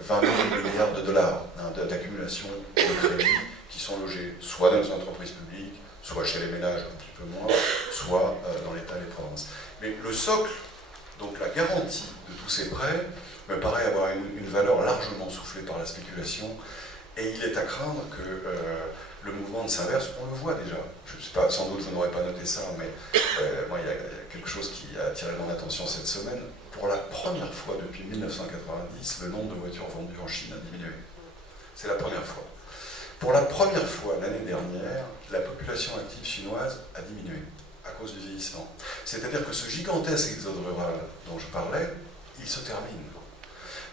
20 000 milliards de dollars d'accumulation de crédits qui sont logés soit dans les entreprises publiques, soit chez les ménages un petit peu moins, soit dans l'État et les provinces. Mais le socle, donc la garantie de tous ces prêts, me paraît avoir une valeur largement soufflée par la spéculation, et il est à craindre que le mouvement s'inverse. On le voit déjà. Je ne sais pas, sans doute vous n'aurez pas noté ça, mais moi, il y a quelque chose qui a attiré mon attention cette semaine. Pour la première fois depuis 1990, le nombre de voitures vendues en Chine a diminué. C'est la première fois. Pour la première fois l'année dernière, la population active chinoise a diminué à cause du vieillissement. C'est-à-dire que ce gigantesque exode rural dont je parlais, il se termine.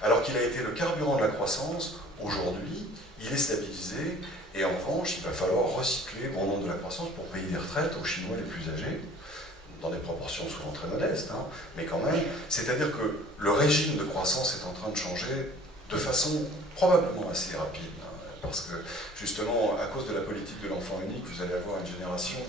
Alors qu'il a été le carburant de la croissance, aujourd'hui, il est stabilisé, et en revanche, il va falloir recycler bon nombre de la croissance pour payer des retraites aux Chinois les plus âgés, dans des proportions souvent très modestes, mais quand même, c'est-à-dire que le régime de croissance est en train de changer de façon probablement assez rapide, parce que justement, à cause de la politique de l'enfant unique, vous allez avoir une génération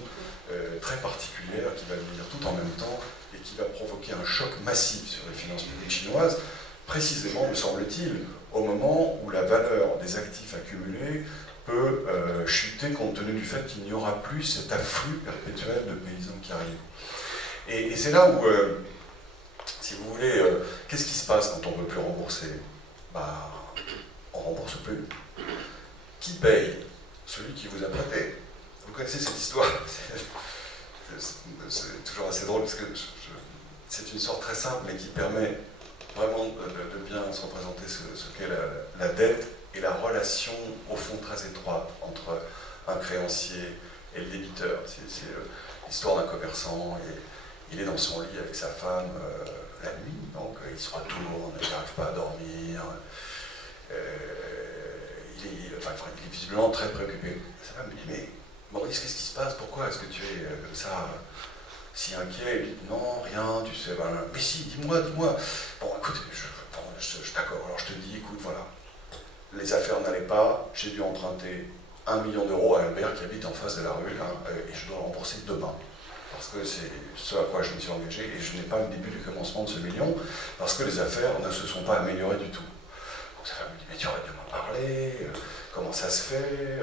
très particulière qui va venir tout en même temps et qui va provoquer un choc massif sur les finances publiques chinoises, précisément, me semble-t-il, au moment où la valeur des actifs accumulés peut chuter compte tenu du fait qu'il n'y aura plus cet afflux perpétuel de paysans qui arrivent. Et c'est là où, si vous voulez, qu'est-ce qui se passe quand on ne veut plus rembourser? On ne rembourse plus. Qui paye? Celui qui vous a prêté. Vous connaissez cette histoire? C'est toujours assez drôle parce que c'est une histoire très simple mais qui permet vraiment de bien se représenter ce qu'est la dette et la relation au fond très étroite entre un créancier et le débiteur. C'est l'histoire d'un commerçant et il est dans son lit avec sa femme la nuit, donc il se retourne, il n'arrive pas à dormir. Il est visiblement très préoccupé. Sa femme me dit, mais Maurice, qu'est-ce qui se passe? Pourquoi est-ce que tu es comme ça, si inquiet? Il dit, non, rien, tu sais, ben, mais si, dis-moi. Bon, écoute, d'accord, alors je te dis, écoute, voilà, les affaires n'allaient pas, j'ai dû emprunter 1 million d'euros à Albert qui habite en face de la rue, et je dois le rembourser demain. Parce que c'est ce à quoi je me suis engagé, et je n'ai pas le début du commencement de ce million, parce que les affaires ne se sont pas améliorées du tout. Donc sa femme me dit, mais tu aurais dû m'en parler, comment ça se fait?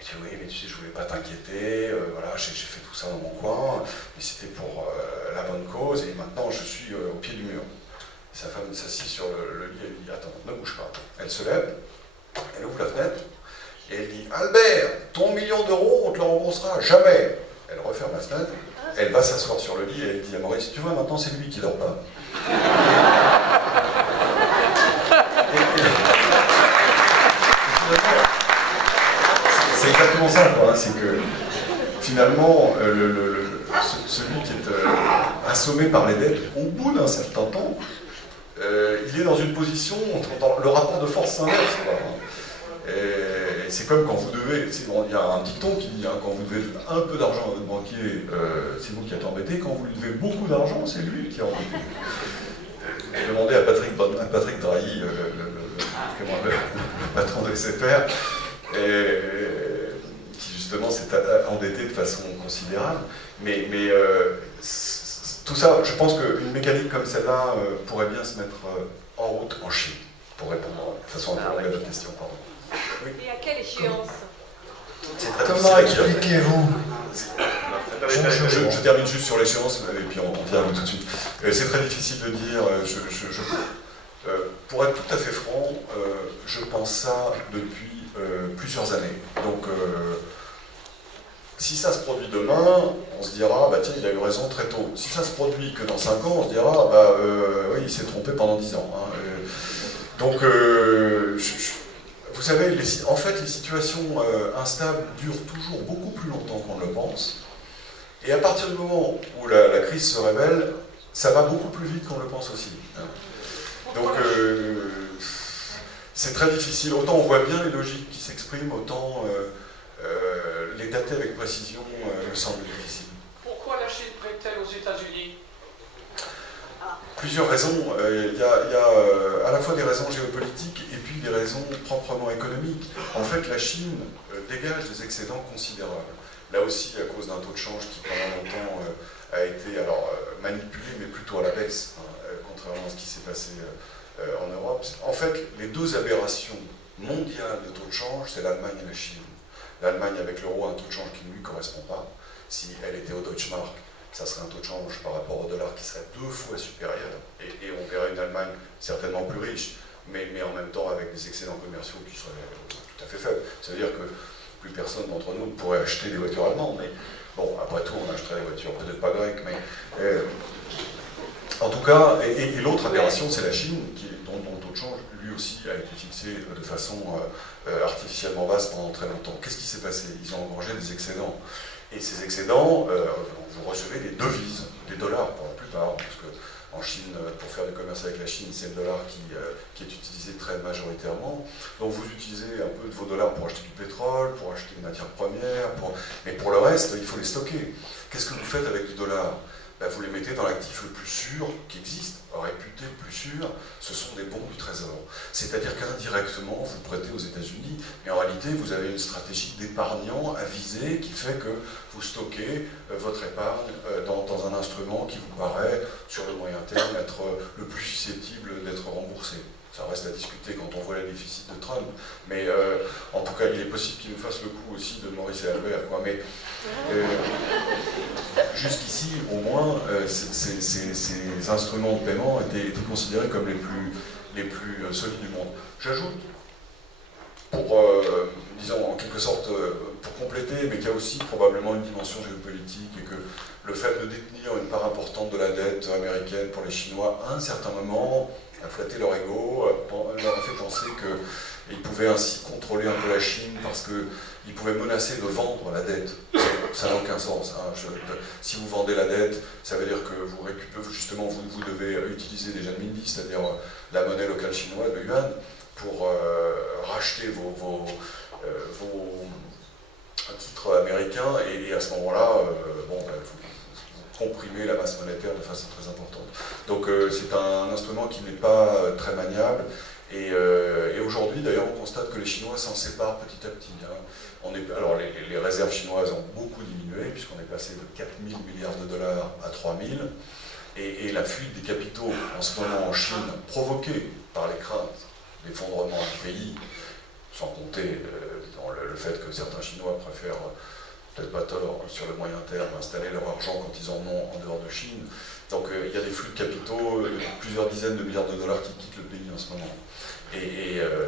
Je dis, oui, mais tu sais, je voulais pas t'inquiéter, voilà, j'ai fait tout ça dans mon coin, mais c'était pour la bonne cause, et maintenant je suis au pied du mur. Et sa femme s'assit sur le lit, elle dit, attends, ne bouge pas. Elle se lève, elle ouvre la fenêtre, et elle dit, Albert, ton 1 million d'euros, on te le remboursera jamais. Elle referme la fenêtre, elle va s'asseoir sur le lit, et elle dit à Maurice, tu vois, maintenant c'est lui qui dort pas. c'est exactement ça, quoi. Hein, c'est que finalement, celui qui est assommé par les dettes, au bout d'un certain temps, il est dans une position, dans le rapport de force s'inverse. C'est comme quand vous devez, il y a un dicton qui dit, hein, quand vous devez un peu d'argent à votre banquier, c'est vous qui êtes embêté, quand vous lui devez beaucoup d'argent, c'est lui qui est embêté. Demandez à Patrick Drahi, le patron de SFR, qui justement s'est endetté de façon considérable. Mais tout ça, je pense qu'une mécanique comme celle-là pourrait bien se mettre en route en Chine, pour répondre de façon un peu longue à votre question. Pardon. Oui. Et à quelle échéance? Comment expliquez-vous? Je termine juste sur l'échéance, et puis on termine tout de suite. C'est très difficile de dire. Pour être tout à fait franc, je pense ça depuis plusieurs années. Donc, si ça se produit demain, on se dira, bah tiens, il a eu raison très tôt. Si ça se produit que dans 5 ans, on se dira, bah oui, il s'est trompé pendant 10 ans. Hein. Donc, vous savez, en fait, les situations instables durent toujours beaucoup plus longtemps qu'on ne le pense. Et à partir du moment où la crise se révèle, ça va beaucoup plus vite qu'on le pense aussi. Hein. Donc, c'est très difficile. Autant on voit bien les logiques qui s'expriment, autant les dater avec précision me semble difficile. Pourquoi la Chine prête-t-elle aux États-Unis? Plusieurs raisons. Il y a à la fois des raisons géopolitiques et puis des raisons proprement économiques. En fait, la Chine dégage des excédents considérables. Là aussi, à cause d'un taux de change qui pendant longtemps a été manipulé, mais plutôt à la baisse, hein, contrairement à ce qui s'est passé en Europe. En fait, les deux aberrations mondiales de taux de change, c'est l'Allemagne et la Chine. L'Allemagne avec l'euro a un taux de change qui ne lui correspond pas. Si elle était au Deutschmark, ça serait un taux de change par rapport au dollar qui serait 2 fois supérieur. Et on verrait une Allemagne certainement plus riche, mais en même temps avec des excédents commerciaux qui seraient tout à fait faibles. Ça veut dire que plus personne d'entre nous ne pourrait acheter des voitures allemandes. Mais bon, après tout, on achèterait des voitures peut-être pas grecques, mais... en tout cas, et l'autre aberration, c'est la Chine, dont le taux de change, lui aussi, a été fixé de façon artificiellement basse pendant très longtemps. Qu'est-ce qui s'est passé? Ils ont engrangé des excédents. Et ces excédents, vous recevez des devises, des dollars pour la plupart, parce qu'en Chine, pour faire du commerce avec la Chine, c'est le dollar qui est utilisé très majoritairement. Donc vous utilisez un peu de vos dollars pour acheter du pétrole, pour acheter des matières premières, mais pour le reste, il faut les stocker. Qu'est-ce que vous faites avec du dollar? Ben, vous les mettez dans l'actif le plus sûr qui existe, réputé le plus sûr, ce sont des bons du Trésor. C'est-à-dire qu'indirectement, vous prêtez aux États-Unis, mais en réalité, vous avez une stratégie d'épargnant avisée qui fait que vous stockez votre épargne dans un instrument qui vous paraît, sur le moyen terme, être le plus susceptible d'être remboursé. Ça reste à discuter quand on voit les déficits de Trump, mais en tout cas, il est possible qu'il nous fasse le coup aussi de Maurice et Albert, quoi. Mais jusqu'ici, au moins, ces instruments de paiement étaient considérés comme les plus solides du monde. J'ajoute, pour, disons, en quelque sorte, pour compléter, mais qu'il y a aussi probablement une dimension géopolitique et que le fait de détenir une part importante de la dette américaine pour les Chinois, à un certain moment, a flatté leur ego, leur a fait penser qu'ils pouvaient ainsi contrôler un peu la Chine parce qu'ils pouvaient menacer de vendre la dette. Ça n'a aucun sens. Hein. Si vous vendez la dette, ça veut dire que vous récupérez, justement, vous devez utiliser des renminbi, c'est-à-dire la monnaie locale chinoise, le yuan, pour racheter vos titres américains, et à ce moment-là, vous comprimez la masse monétaire de façon très importante. Donc c'est un instrument qui n'est pas très maniable, et aujourd'hui d'ailleurs on constate que les Chinois s'en séparent petit à petit. Hein. Alors les réserves chinoises ont beaucoup diminué, puisqu'on est passé de 4 000 milliards de dollars à 3 000, et la fuite des capitaux en ce moment en Chine, provoquée par les craintes d'effondrement du pays, sans compter dans le fait que certains Chinois préfèrent, peut-être pas tort, sur le moyen terme, installer leur argent quand ils en ont en dehors de Chine. Donc il y a des flux de capitaux, plusieurs dizaines de milliards de dollars qui quittent le pays en ce moment.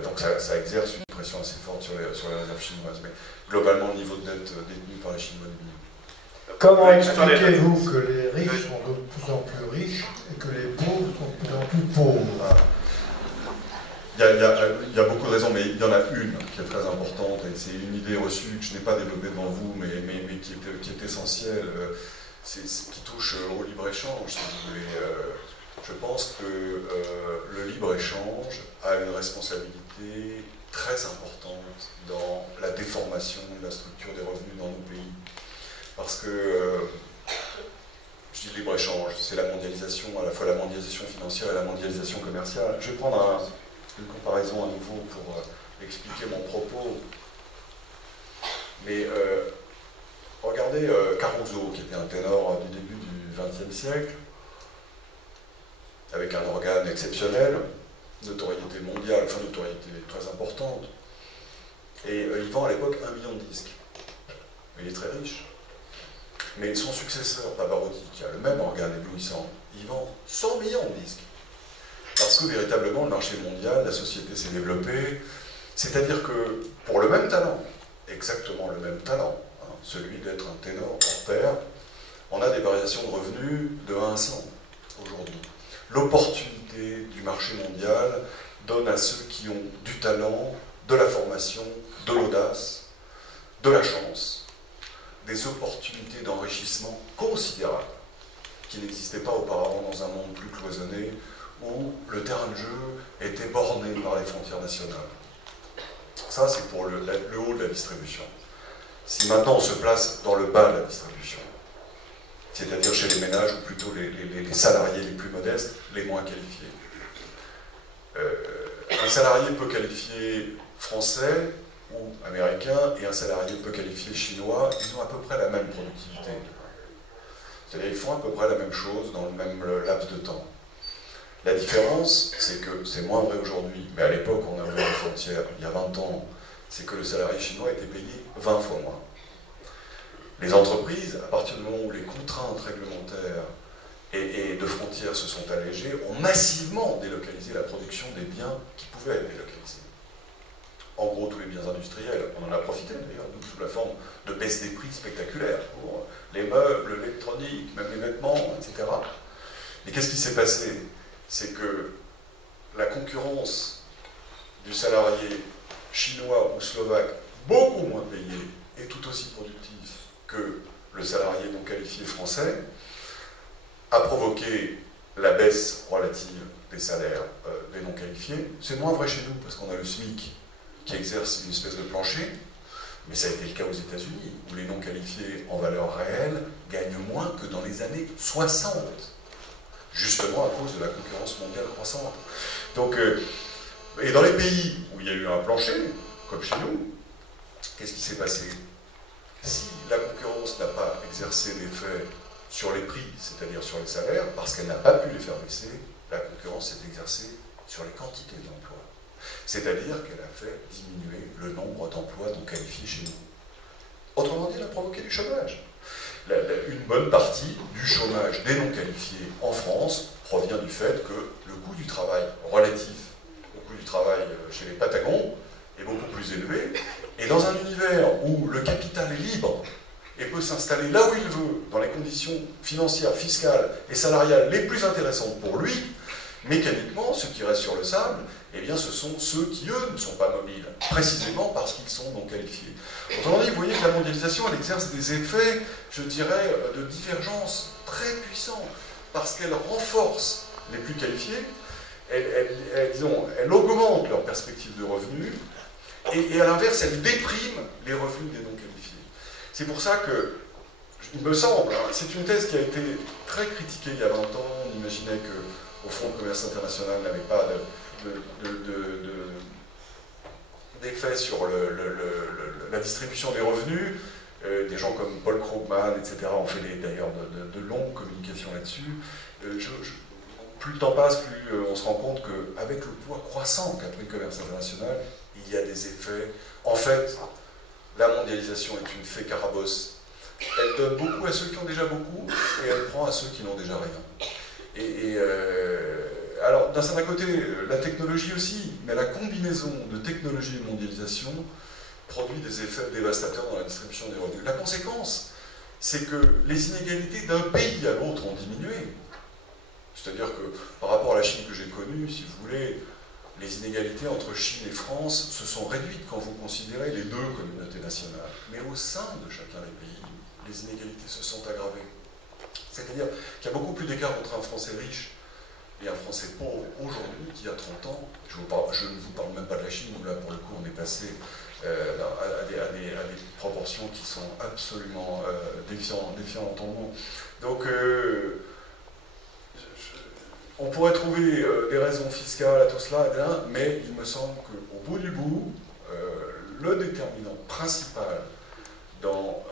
Donc ça exerce une pression assez forte sur les réserves chinoises. Mais globalement, le niveau de dette détenu par les Chinois diminue. Comment expliquez-vous que les riches sont de plus en plus riches et que les pauvres sont de plus en plus pauvres? Il Il y a beaucoup de raisons, mais il y en a une qui est très importante, et c'est une idée reçue que je n'ai pas développée devant vous, mais qui est essentielle, qui touche au libre-échange, si vous voulez. Je pense que le libre-échange a une responsabilité très importante dans la déformation de la structure des revenus dans nos pays. Parce que, je dis libre-échange, c'est la mondialisation, à la fois la mondialisation financière et la mondialisation commerciale. Je vais prendre une comparaison à nouveau pour expliquer mon propos. Mais regardez Caruso, qui était un ténor du début du XXe siècle, avec un organe exceptionnel, notoriété mondiale, enfin notoriété très importante. Et il vend à l'époque 1 million de disques. Il est très riche. Mais son successeur, Pavarotti, qui a le même organe éblouissant, il vend 100 millions de disques. Parce que véritablement, le marché mondial, la société s'est développée. C'est-à-dire que pour le même talent, exactement le même talent, hein, celui d'être un ténor hors pair, on a des variations de revenus de 1 à 100 aujourd'hui. L'opportunité du marché mondial donne à ceux qui ont du talent, de la formation, de l'audace, de la chance, des opportunités d'enrichissement considérables qui n'existaient pas auparavant dans un monde plus cloisonné où le terrain de jeu était borné par les frontières nationales. Ça, c'est pour le haut de la distribution. Si maintenant on se place dans le bas de la distribution, c'est-à-dire chez les ménages, ou plutôt les salariés les plus modestes, les moins qualifiés. Un salarié peu qualifié français ou américain et un salarié peu qualifié chinois, ils ont à peu près la même productivité. C'est-à-dire qu'ils font à peu près la même chose dans le même laps de temps. La différence, c'est que c'est moins vrai aujourd'hui, mais à l'époque, on a ouvert les frontières, il y a 20 ans, c'est que le salarié chinois était payé 20 fois moins. Les entreprises, à partir du moment où les contraintes réglementaires et de frontières se sont allégées, ont massivement délocalisé la production des biens qui pouvaient être délocalisés. En gros, tous les biens industriels, on en a profité d'ailleurs, sous la forme de baisse des prix spectaculaires pour les meubles, l'électronique, même les vêtements, etc. Et qu'est-ce qui s'est passé? C'est que la concurrence du salarié chinois ou slovaque, beaucoup moins payé et tout aussi productif que le salarié non qualifié français, a provoqué la baisse relative des salaires des non qualifiés. C'est moins vrai chez nous parce qu'on a le SMIC qui exerce une espèce de plancher, mais ça a été le cas aux États-Unis, où les non qualifiés en valeur réelle gagnent moins que dans les années 60, justement à cause de la concurrence mondiale croissante. Donc, et dans les pays où il y a eu un plancher, comme chez nous, qu'est-ce qui s'est passé? Si la concurrence n'a pas exercé l'effet sur les prix, c'est-à-dire sur les salaires, parce qu'elle n'a pas pu les faire baisser, la concurrence s'est exercée sur les quantités d'emplois. C'est-à-dire qu'elle a fait diminuer le nombre d'emplois non qualifiés chez nous. Autrement dit, elle a provoqué du chômage. Une bonne partie du chômage des non qualifiés en France provient du fait que le coût du travail relatif au coût du travail chez les Patagons est beaucoup plus élevé. Et dans un univers où le capital est libre et peut s'installer là où il veut, dans les conditions financières, fiscales et salariales les plus intéressantes pour lui, mécaniquement, ceux qui restent sur le sable, eh bien, ce sont ceux qui, eux, ne sont pas mobiles, précisément parce qu'ils sont non qualifiés. Autrement dit, vous voyez que la mondialisation, elle exerce des effets, je dirais, de divergence très puissants, parce qu'elle renforce les plus qualifiés, elle augmente leurs perspectives de revenus, et à l'inverse, elle déprime les revenus des non qualifiés. C'est pour ça que, il me semble, hein, c'est une thèse qui a été très critiquée il y a 20 ans, on imaginait que au Fonds de commerce international n'avait pas d'effet sur la distribution des revenus. Des gens comme Paul Krugman, etc., ont fait d'ailleurs de longues communications là-dessus. Plus le temps passe, plus on se rend compte qu'avec le poids croissant qu'a pris le commerce international, il y a des effets. En fait, la mondialisation est une fée carabosse. Elle donne beaucoup à ceux qui ont déjà beaucoup, et elle prend à ceux qui n'ont déjà rien. Alors, d'un certain côté, la technologie aussi, mais la combinaison de technologie et de mondialisation produit des effets dévastateurs dans la distribution des revenus. La conséquence, c'est que les inégalités d'un pays à l'autre ont diminué. C'est-à-dire que, par rapport à la Chine que j'ai connue, si vous voulez, les inégalités entre Chine et France se sont réduites quand vous considérez les deux communautés nationales. Mais au sein de chacun des pays, les inégalités se sont aggravées. C'est-à-dire qu'il y a beaucoup plus d'écart entre un Français riche et un Français pauvre aujourd'hui qu'il y a 30 ans. Je ne vous parle même pas de la Chine, où là pour le coup on est passé à des proportions qui sont absolument défiantes en nous. Donc on pourrait trouver des raisons fiscales à tout cela, mais il me semble qu'au bout du bout, le déterminant principal dans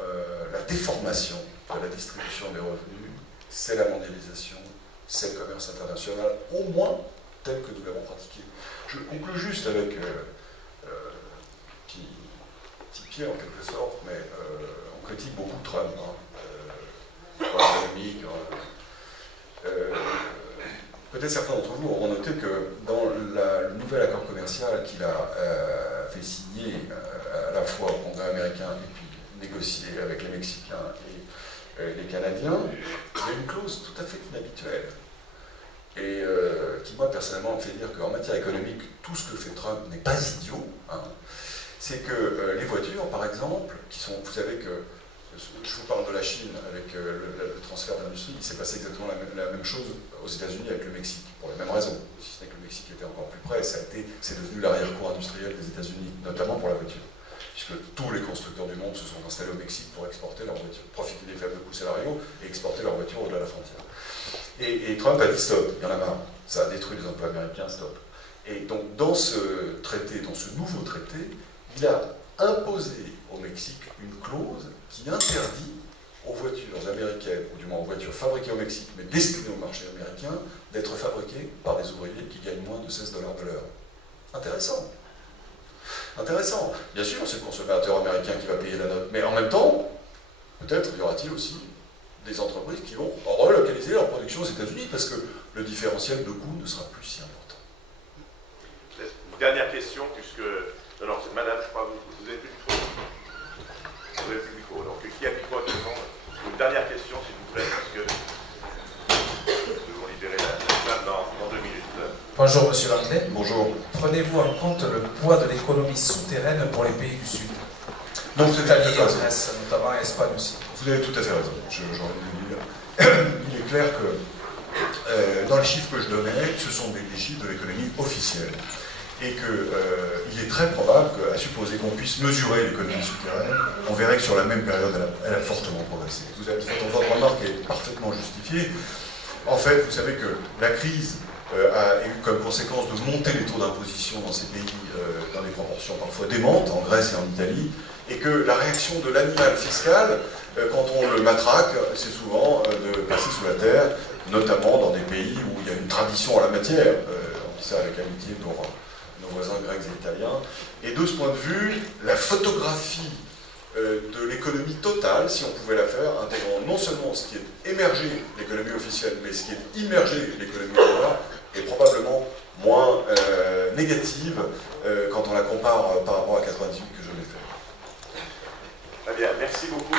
la déformation de la distribution des revenus, c'est la mondialisation, c'est le commerce international, au moins tel que nous l'avons pratiqué. Je conclue juste avec petit pied en quelque sorte, mais on critique beaucoup Trump, économique. Peut-être certains d'entre vous auront noté que dans le nouvel accord commercial qu'il a fait signer à la fois au Congrès américain et puis négocié avec les Mexicains et les Canadiens, il y a une clause tout à fait inhabituelle et qui, moi, personnellement, me fait dire qu'en matière économique, tout ce que fait Trump n'est pas idiot. C'est que les voitures, par exemple, qui sont, vous savez que, je vous parle de la Chine avec le transfert de l'industrie, il s'est passé exactement la même chose aux États-Unis avec le Mexique, pour les mêmes raisons. Si ce n'est que le Mexique était encore plus près, c'est devenu l'arrière-cour industriel des États-Unis, notamment pour la voiture. Puisque tous les constructeurs du monde se sont installés au Mexique pour exporter leurs voitures, profiter des faibles coûts salariaux et exporter leurs voitures au-delà de la frontière. Et Trump a dit stop, il y en a marre, ça a détruit les emplois américains, stop. Et donc dans ce traité, dans ce nouveau traité, il a imposé au Mexique une clause qui interdit aux voitures américaines, ou du moins aux voitures fabriquées au Mexique, mais destinées au marché américain, d'être fabriquées par des ouvriers qui gagnent moins de 16 $ de l'heure. Intéressant. Intéressant. Bien sûr, c'est le consommateur américain qui va payer la note, mais en même temps, peut-être y aura-t-il aussi des entreprises qui vont relocaliser leur production aux États-Unis parce que le différentiel de coût ne sera plus si important. Une dernière question, puisque... Non, c'est madame, je crois, vous avez plus de micro. Vous avez plus de micro. Donc, qui a le micro actuellement? Une dernière question, s'il vous plaît, parce que nous devons libérer la salle dans 2 minutes. Bonjour, monsieur Langlais. Bonjour. Prenez-vous en compte le poids de l'économie souterraine pour les pays du Sud? Donc, Italie et Grèce, notamment, et Espagne aussi. Vous avez tout à fait raison. J'ai envie de dire. Il est clair que dans les chiffres que je donnais, ce sont des chiffres de l'économie officielle. Et qu'il est très probable qu'à supposer qu'on puisse mesurer l'économie souterraine, on verrait que sur la même période, elle a fortement progressé. Votre remarque est parfaitement justifiée. En fait, vous savez que la crise a eu comme conséquence de monter les taux d'imposition dans ces pays dans des proportions parfois démentes, en Grèce et en Italie, et que la réaction de l'animal fiscal, quand on le matraque, c'est souvent de passer sous la terre, notamment dans des pays où il y a une tradition en la matière. On dit ça avec amitié pour nos voisins grecs et italiens. Et de ce point de vue, la photographie de l'économie totale, si on pouvait la faire, intégrant non seulement ce qui est émergé, l'économie officielle, mais ce qui est immergé, l'économie noire, est probablement moins négative quand on la compare par rapport à 98 que je l'ai fait. Très bien, merci beaucoup.